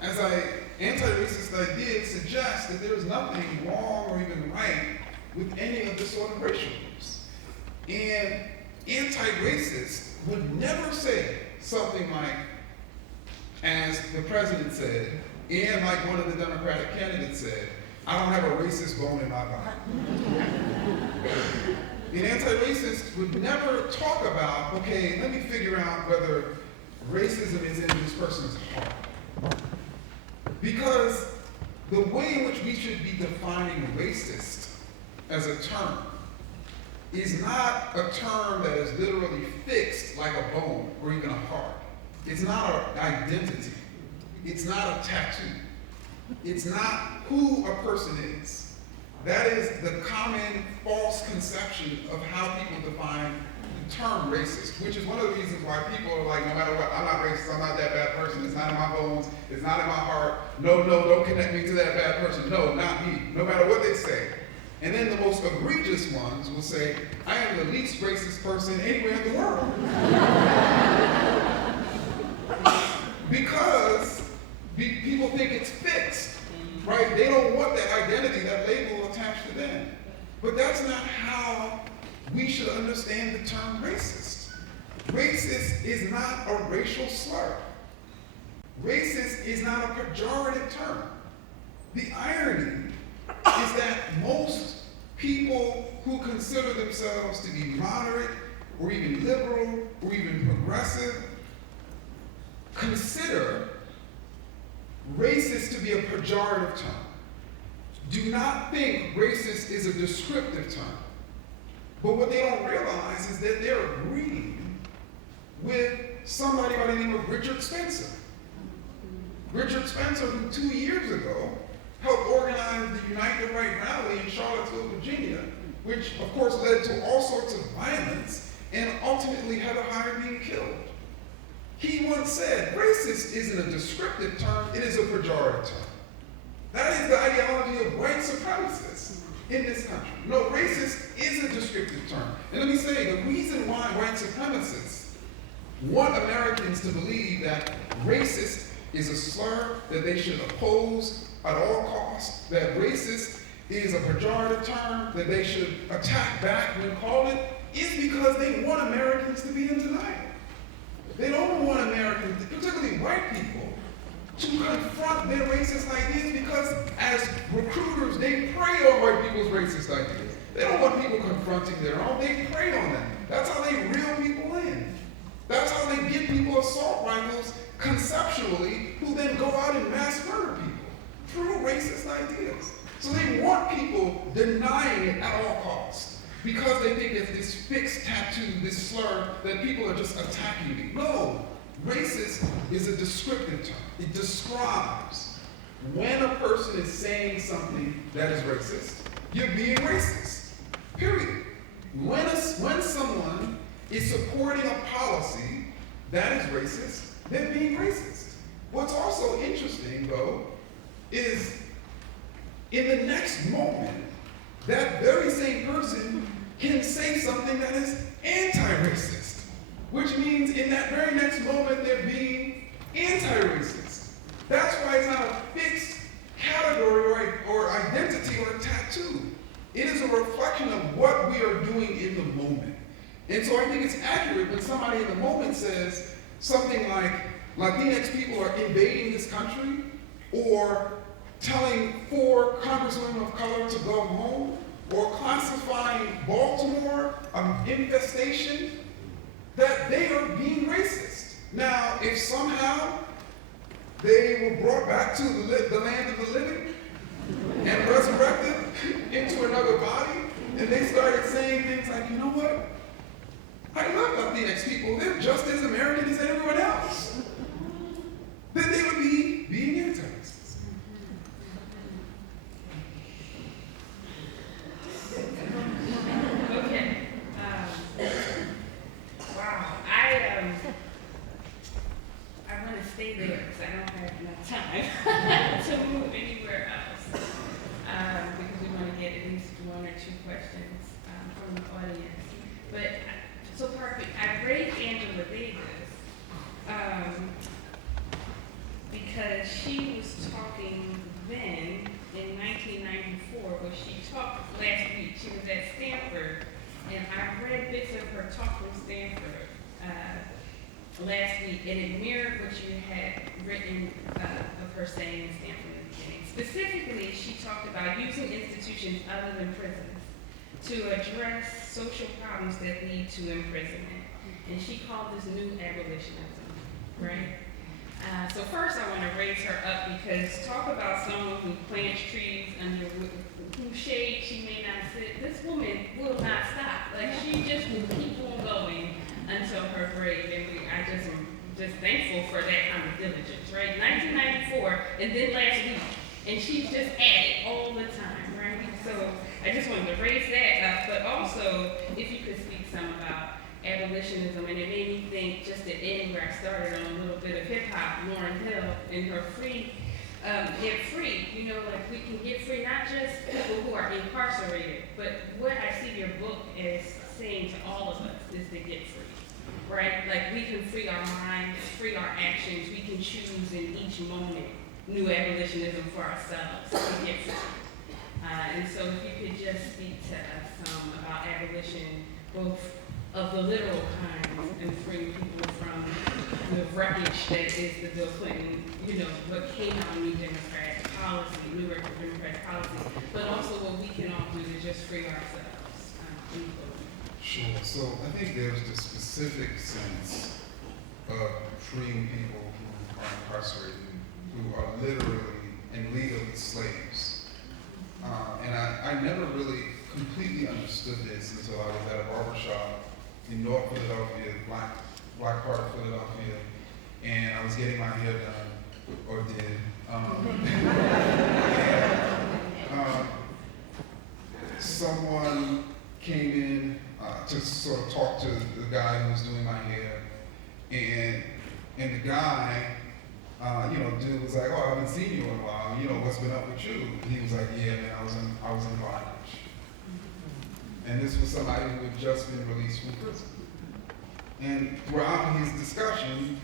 anti-racist ideas suggest that there's nothing wrong or even right with any of the sort of racial groups. And anti-racists would never say something like, as the president said, and like one of the Democratic candidates said, I don't have a racist bone in my body. An anti-racist would never talk about, okay, let me figure out whether racism is in this person's heart. Because the way in which we should be defining racist as a term is not a term that is literally fixed like a bone or even a heart. It's not an identity. It's not a tattoo. It's not who a person is. That is the common false conception of how people define the term racist, which is one of the reasons why people are like, no matter what, I'm not racist, I'm not that bad person, it's not in my bones, it's not in my heart, no, don't connect me to that bad person, no, not me, no matter what they say. And then the most egregious ones will say, I am the least racist person anywhere in the world. Because people think it's fixed, right? They don't want that identity, that label attached to them. But that's not how we should understand the term racist. Racist is not a racial slur. Racist is not a pejorative term. The irony is that most people who consider themselves to be moderate or even liberal or even progressive consider racist to be a pejorative term. Do not think racist is a descriptive term. But what they don't realize is that they're agreeing with somebody by the name of Richard Spencer. Richard Spencer, who 2 years ago helped organize the Unite the Right rally in Charlottesville, Virginia, which of course led to all sorts of violence and ultimately Heather Heyer being killed. He once said, racist isn't a descriptive term, it is a pejorative term. That is the ideology of white supremacists in this country. No, racist is a descriptive term. And let me say, the reason why white supremacists want Americans to believe that racist is a slur that they should oppose at all costs, that racist is a pejorative term that they should attack back when called it, is because they want Americans to be in denial. They don't want Americans, particularly white people, to confront their racist ideas because as recruiters, they prey on white people's racist ideas. They don't want people confronting their own, they prey on them. That's how they reel people in. That's how they give people assault rifles conceptually, who then go out and mass murder people through racist ideas. So they want people denying it at all costs because they think it's this fixed tattoo, this slur, that people are just attacking me. No, racist is a descriptive term. It describes when a person is saying something that is racist, you're being racist, period. When someone is supporting a policy that is racist, they're being racist. What's also interesting, though, is in the next moment, that very same person can say something that is anti-racist, which means in that very next moment, they're being anti-racist. That's why it's not a fixed category or identity or a tattoo. It is a reflection of what we are doing in the moment. And so I think it's accurate when somebody in the moment says something like, Latinx people are invading this country, or telling 4 congresswomen of color to go home, or classifying Baltimore infestation, that they are being racist. Now, if somehow they were brought back to the land of the living and resurrected into another body, and they started saying things like, you know what? I love Latinx people. They're just as American as everyone else. Then they would be being anti-racist. Okay. Wow. I want to stay there because I don't have enough time to move anywhere else. Because we want to get at least 1 or 2 questions from the audience. But so perfect. I raised Angela Davis because she was talking then in 1994 when she talked last week. She was at Stanford, and I read bits of her talk from Stanford last week, and it mirrored what you had written of her saying in Stanford in the beginning. Specifically, she talked about using institutions other than prisons to address social problems that lead to imprisonment. And she called this new abolitionism, right? So first I want to raise her up because talk about someone who plants trees under whose shade she may not sit. This woman will not stop. Like she just will keep on going until her grave. And I just am just thankful for that kind of diligence, right? 1994 and then last week. And she's just at it all the time, right? So I just wanted to raise that up, but also if you could speak some about abolitionism, and it made me think, just to end where I started on a little bit of hip hop, Lauryn Hill and her free, get free, you know, like we can get free, not just people who are incarcerated, but what I see your book as saying to all of us is to get free, right? Like we can free our minds, free our actions, we can choose in each moment new abolitionism for ourselves to get free. And so if you could just speak to us about abolition, both of the literal kind and freeing people from the wreckage that is the Bill Clinton, you know, what came out of New Democratic policy, New Democratic policy, but also what we can all do to just free ourselves. Sure. So I think there's the specific sense of freeing people who are incarcerated, who are literally and legally slaves. And I never really completely understood this until I was at a barbershop in North Philadelphia, black part of Philadelphia, and I was getting my hair done, or did. Someone came in to sort of talk to the guy who was doing my hair, and the guy, dude was like, "Oh, I haven't seen you in a while. You know, what's been up with you?" And he was like, "Yeah, man, I was in bondage." And this was somebody who had just been released from prison. And throughout his discussion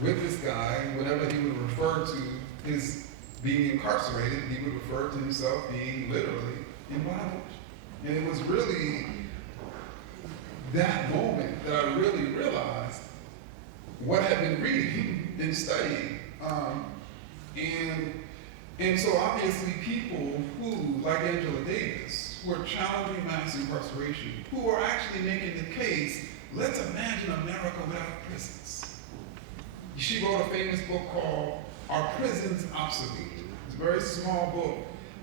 with this guy, whenever he would refer to his being incarcerated, he would refer to himself being literally in bondage. And it was really that moment that I really realized what I've been reading and studying. And so obviously people who, like Angela Davis, who are challenging mass incarceration, who are actually making the case, let's imagine America without prisons. She wrote a famous book called Are Prisons Obsolete? It's a very small book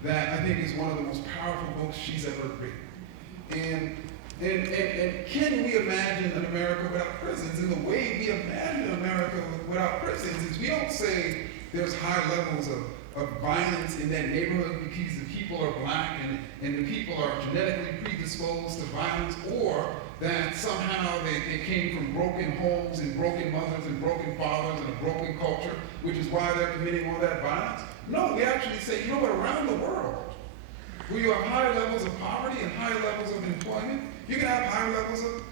that I think is one of the most powerful books she's ever written. And can we imagine an America without prisons? And the way we imagine America without prisons is we don't say there's high levels of violence in that neighborhood because the people are black and the people are genetically predisposed to violence, or that somehow they came from broken homes and broken mothers and broken fathers and a broken culture, which is why they're committing all that violence. No, we actually say, you know what, around the world, where you have high levels of poverty and high levels of employment, you can have high levels of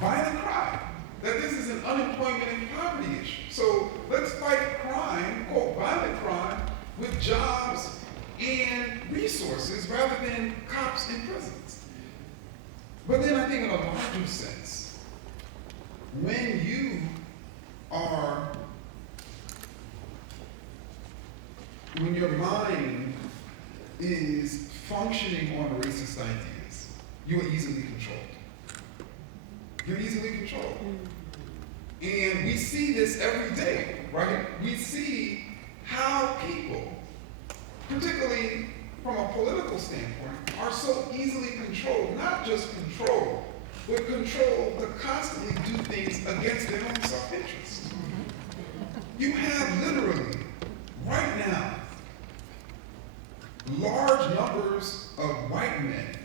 violent crime. That this is an unemployment and poverty issue. So let's fight crime, quote, violent crime, with jobs and resources rather than cops and prisons. But then I think in a larger sense, when your mind is functioning on racist ideas, you are easily controlled. You're easily controlled. And we see this every day, right? We see how people, particularly from a political standpoint, are so easily controlled, not just controlled, but controlled to constantly do things against their own self-interest. You have literally, right now, large numbers of white men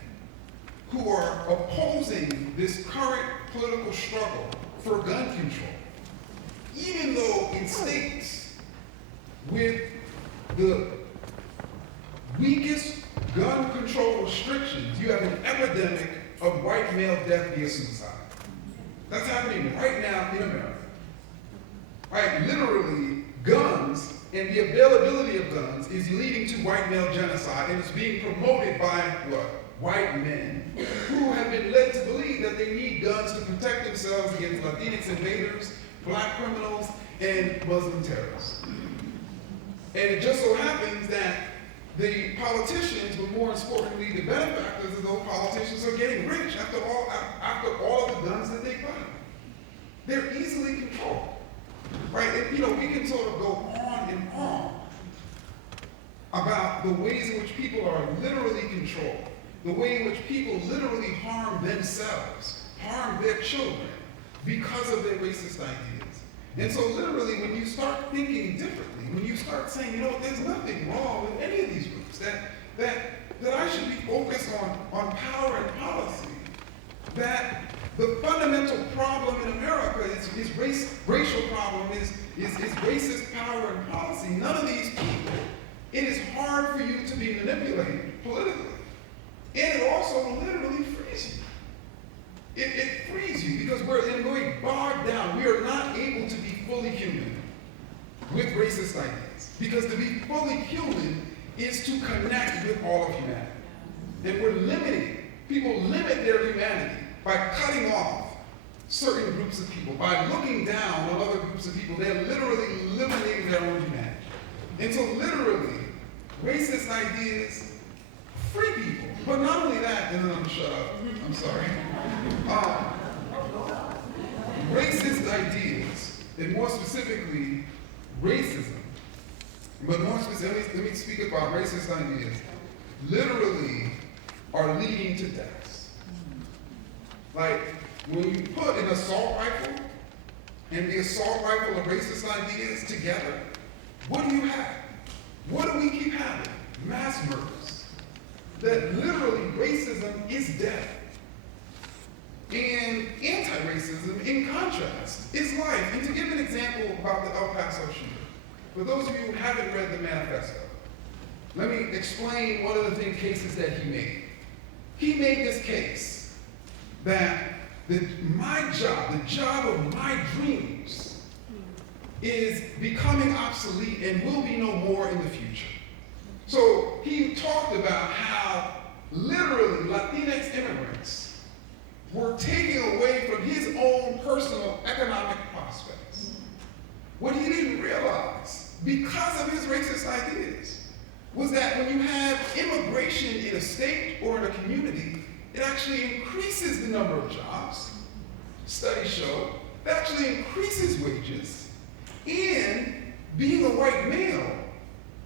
who are opposing this current political struggle for gun control, even though in states with the weakest gun control restrictions, you have an epidemic of white male death via suicide. That's happening right now in America. Right? Literally, guns and the availability of guns is leading to white male genocide, and it's being promoted by what? White men who have been led to believe that they need guns to protect themselves against Latinx invaders, black criminals, and Muslim terrorists. And it just so happens that the politicians, but more importantly, the benefactors of those politicians are getting rich after all of the guns that they buy. They're easily controlled. right? And, you know, we can sort of go on and on about the ways in which people are literally controlled, the way in which people literally harm themselves, harm their children because of their racist ideas. And so literally, when you start thinking differently, when you start saying, you know, there's nothing wrong with any of these groups, that I should be focused on power and policy, that the fundamental problem in America is racial problem, is racist power and policy. None of these people, it is hard for you to be manipulated politically. And it also literally frees you. It frees you because we're going bogged down. We are not able to be fully human with racist ideas. Because to be fully human is to connect with all of humanity. And we're limiting. People limit their humanity by cutting off certain groups of people, by looking down on other groups of people. They're literally eliminating their own humanity. And so literally, racist ideas free people. But not only that, and then I'm shut up, I'm sorry. Racist ideas, and more specifically, racism, but more specifically, let me speak about racist ideas, literally are leading to deaths. Like, when you put an assault rifle and the assault rifle of racist ideas together, what do you have? What do we keep having? Mass murders. That literally racism is death. And anti-racism, in contrast, is life. And to give an example about the El Paso shooter, for those of you who haven't read the manifesto, let me explain one of the cases that he made. He made this case that my job, the job of my dreams, is becoming obsolete and will be no more in the future. So he talked about how literally Latinx immigrants were taking away from his own personal economic prospects. What he didn't realize, because of his racist ideas, was that when you have immigration in a state or in a community, it actually increases the number of jobs. Studies show it actually increases wages. And being a white male,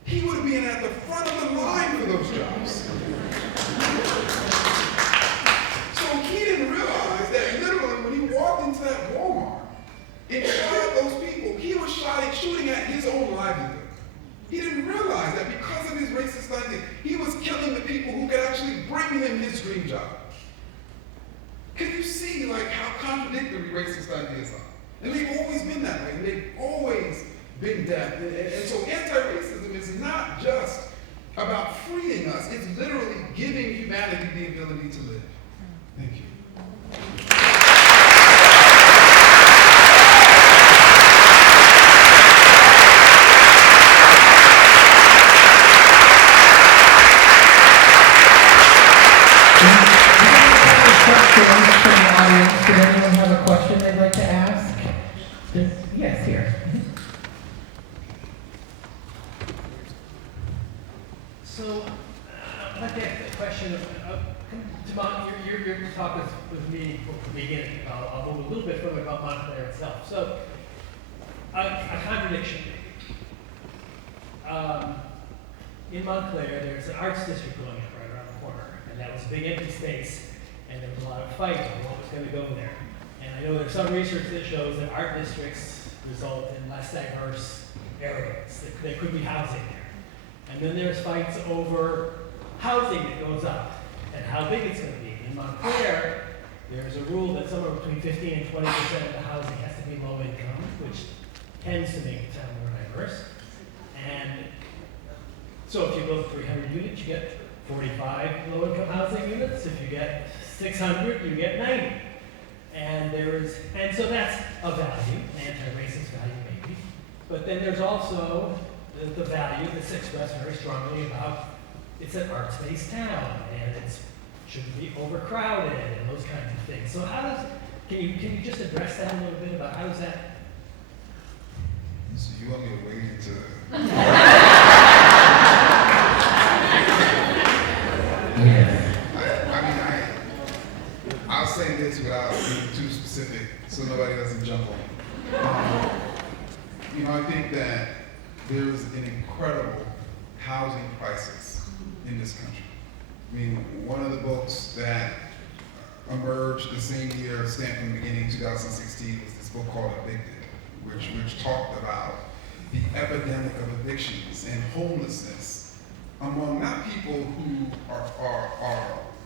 he would have been at the front of the line for those jobs. So he didn't realize that literally when he walked into that Walmart and shot those people, he was shooting at his own livelihood. He didn't realize that because of his racist ideas, he was killing the people who could actually bring him his dream job. Can you see like how contradictory racist ideas are? And they've always been that way. And they've always been death. And so anti-racism is not just about freeing us, it's literally giving humanity the ability to live. Thank you. Did anyone have a question they'd like to ask? Yes, here. So, I'd like to ask a question your talk was me from the beginning. I'll move a little bit further about Montclair itself. So, a contradiction. In Montclair, there's an arts district going up right around the corner, and that was a big empty space, and there was a lot of fighting on what was going to go there. And I know there's some research that shows that art districts result in less diverse areas. There could be housing there. And then there's fights over housing that goes up and how big it's going to be. In Montclair, there's a rule that somewhere between 15 and 20% of the housing has to be low income, which tends to make the town more diverse. And so if you build 300 units, you get 45 low-income housing units. If you get 600, you get 90. And so that's a value, anti-racist value maybe. But then there's also the value that's expressed very strongly about it's an arts-based town and it shouldn't be overcrowded and those kinds of things. So can you just address that a little bit about how does that? So you want me to wade into I'll say this without being too specific so nobody doesn't jump on me. You know, I think that there's an incredible housing crisis in this country. I mean, one of the books that emerged the same year, stamped from the beginning, 2016, was this book called Evicted, which talked about the epidemic of evictions and homelessness among not people who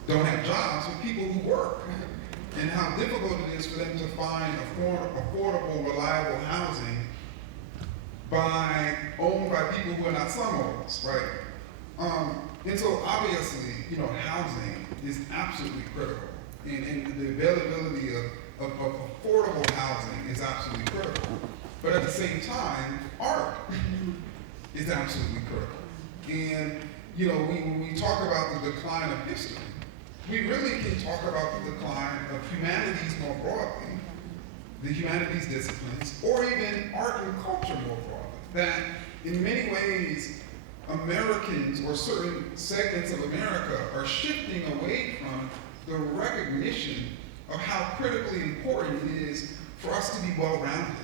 don't have jobs, but people who work, and how difficult it is for them to find affordable, reliable housing owned by people who are not slumlords, right? And so obviously, you know, housing is absolutely critical, and the availability of affordable housing is absolutely critical. But at the same time, art is absolutely critical. And you know, when we talk about the decline of history, we really can talk about the decline of humanities more broadly, the humanities disciplines, or even art and culture more broadly. That in many ways, Americans or certain segments of America are shifting away from the recognition of how critically important it is for us to be well-rounded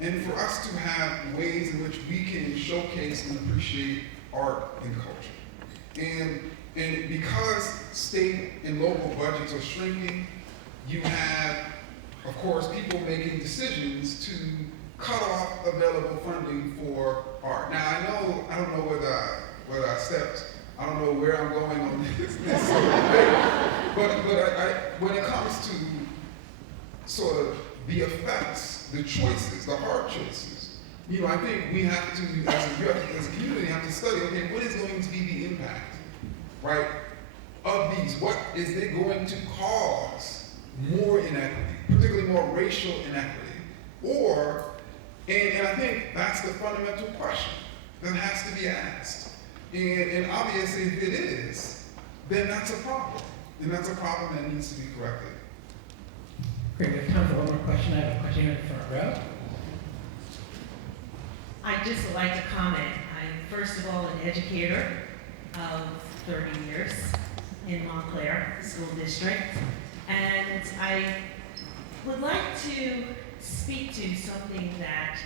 and for us to have ways in which we can showcase and appreciate art and culture. And because state and local budgets are shrinking, you have, of course, people making decisions to cut off available funding for art. Now, I don't know whether I stepped, I don't know where I'm going on this but when it comes to sort of the effects, the choices, the hard choices, you know, I think we have to, as a community, have to study, okay, what is going to be the impact, right, of these? What is it going to cause more inequity, particularly more racial inequity? Or, and I think that's the fundamental question that has to be asked. And obviously, if it is, then that's a problem. And that's a problem that needs to be corrected. Great, we have time for one more question. I have a question here in the front row. I'd just like to comment. I'm, first of all, an educator of 30 years in Montclair School District. And I would like to speak to something that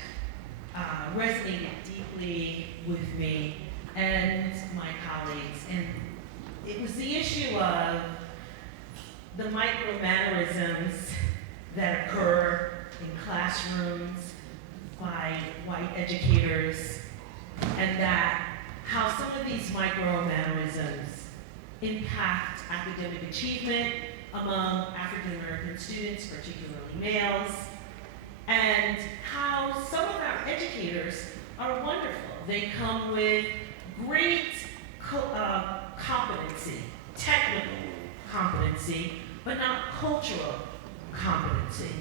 resonated deeply with me and my colleagues. And it was the issue of the micromannerisms that occur in classrooms by white educators, and that how some of these micromannerisms impact academic achievement among African American students, particularly males, and how some of our educators are wonderful. They come with great competency, technical competency, but not cultural competency.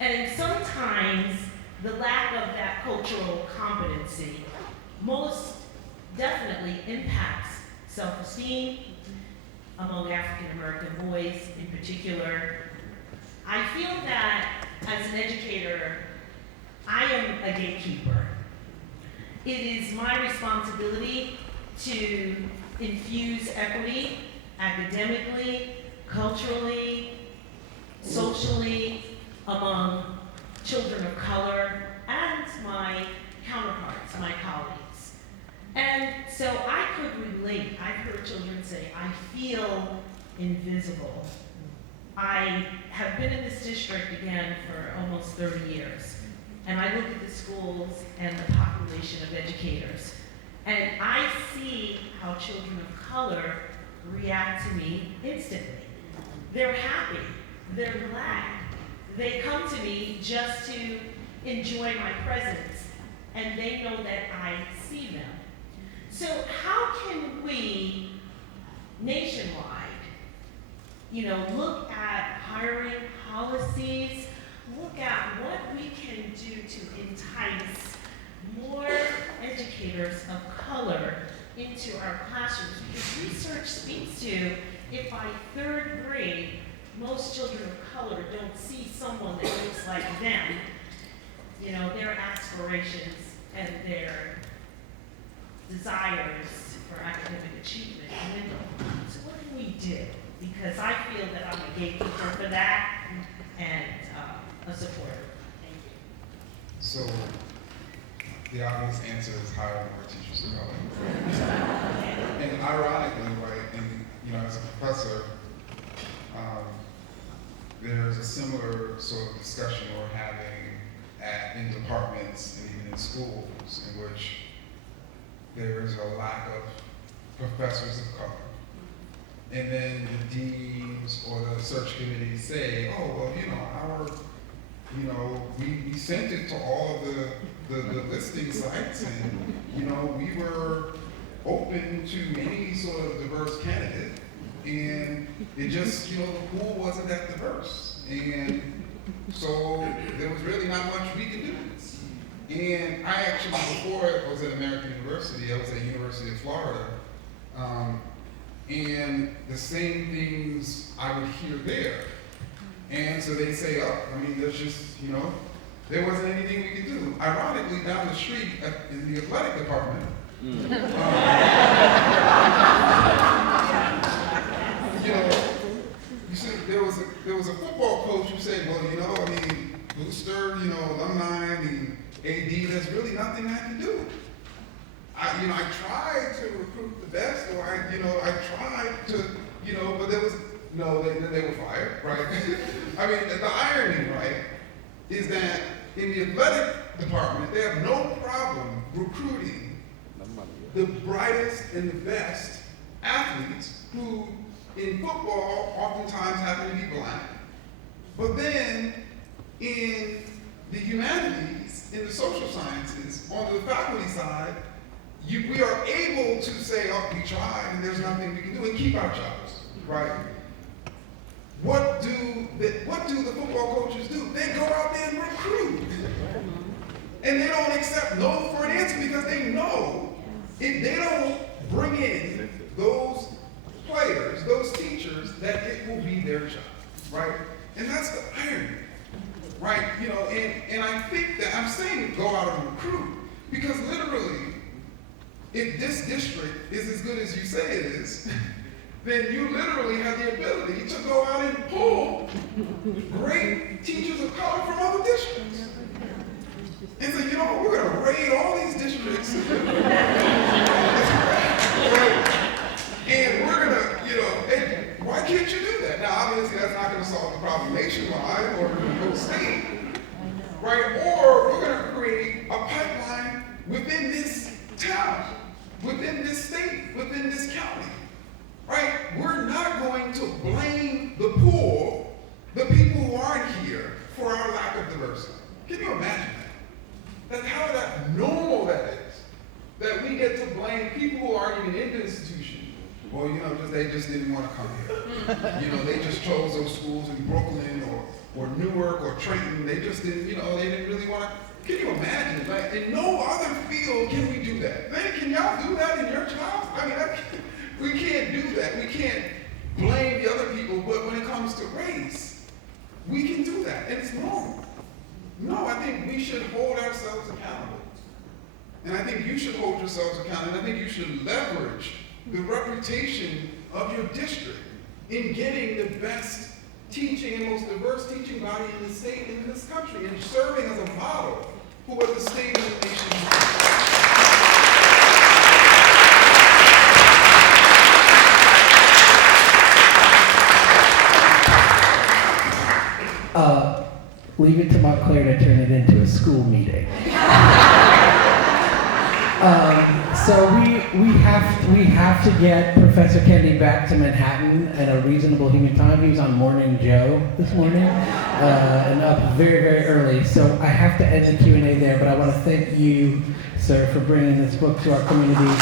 And sometimes the lack of that cultural competency most definitely impacts self-esteem among African American boys in particular. I feel that as an educator, I am a gatekeeper. It is my responsibility to infuse equity academically, culturally, socially, among children of color and my counterparts, my colleagues. And so I could relate. I've heard children say, I feel invisible. I have been in this district again for almost 30 years. And I look at the schools and the population of educators. And I see how children of color react to me instantly. They're happy, they're glad. They come to me just to enjoy my presence, and they know that I see them. So how can we, nationwide, look at hiring policies, look at what we can do to entice more educators of color into our classrooms? Because research speaks to, if by third grade, most children of color don't see someone that looks like them, their aspirations and their desires for academic achievement dwindle. So what can we do? Because I feel that I'm a gatekeeper for that and a supporter. Thank you. So the obvious answer is hire more teachers of color. And ironically, right, and as a professor, there's a similar sort of discussion we're having in departments and even in schools in which there is a lack of professors of color. And then the deans or the search committees say, oh, well, we sent it to all of the listing sites and, we were open to any sort of diverse candidate. And it just, the pool wasn't that diverse. And so there was really not much we could do. And I actually, before I was at American University, I was at University of Florida. And the same things I would hear there. And so they say, there's just, there wasn't anything we could do. Ironically, down the street in the athletic department, you see, there was a football coach who said, well, booster, alumni, AD, there's really nothing I can do. I tried to recruit the best, or I tried to, but there was, they were fired, right? The irony, right, is that in the athletic department, they have no problem recruiting the brightest and the best athletes who in football oftentimes happen to be black. But then in the humanities, in the social sciences, on the faculty side, we are able to say, oh, we tried and there's nothing we can do and keep our jobs, right? What do the football coaches do? They go out there and recruit. And they don't accept no for an answer because they know if they don't bring in those players, those teachers, that it will be their job, right? And that's the irony, right? And I think that I'm saying go out and recruit because literally, if this district is as good as you say it is, then you literally have the ability to go out and pull great teachers of color from other districts. And say, we're going to raid all these districts. And we're going to, and why can't you do that? Now, obviously, that's not going to solve the problem nationwide or the whole state, right? Or we're going to create a pipeline within this town, within this state, within this county, right? We're not going to blame the poor, the people who aren't here, for our lack of diversity. Can you imagine that? That's how that normal that is. That we get to blame people who aren't even in the institution. Well, they just didn't want to come here. They just chose those schools in Brooklyn or Newark or Trenton. They just didn't, they didn't really want to. Can you imagine? Like, in no other field can we do that. Man, can y'all do that in your jobs? We can't do that. We can't blame the other people, but when it comes to race, we can do that, and it's normal. No, I think we should hold ourselves accountable. And I think you should hold yourselves accountable. And I think you should leverage the reputation of your district in getting the best teaching and most diverse teaching body in the state and in this country and serving as a model for what the state and the nation needs. Leave it to Montclair to turn it into a school meeting. So we have to get Professor Kendi back to Manhattan at a reasonable human time. He was on Morning Joe this morning and up very, very early. So I have to end the Q&A there, but I want to thank you, sir, for bringing this book to our community.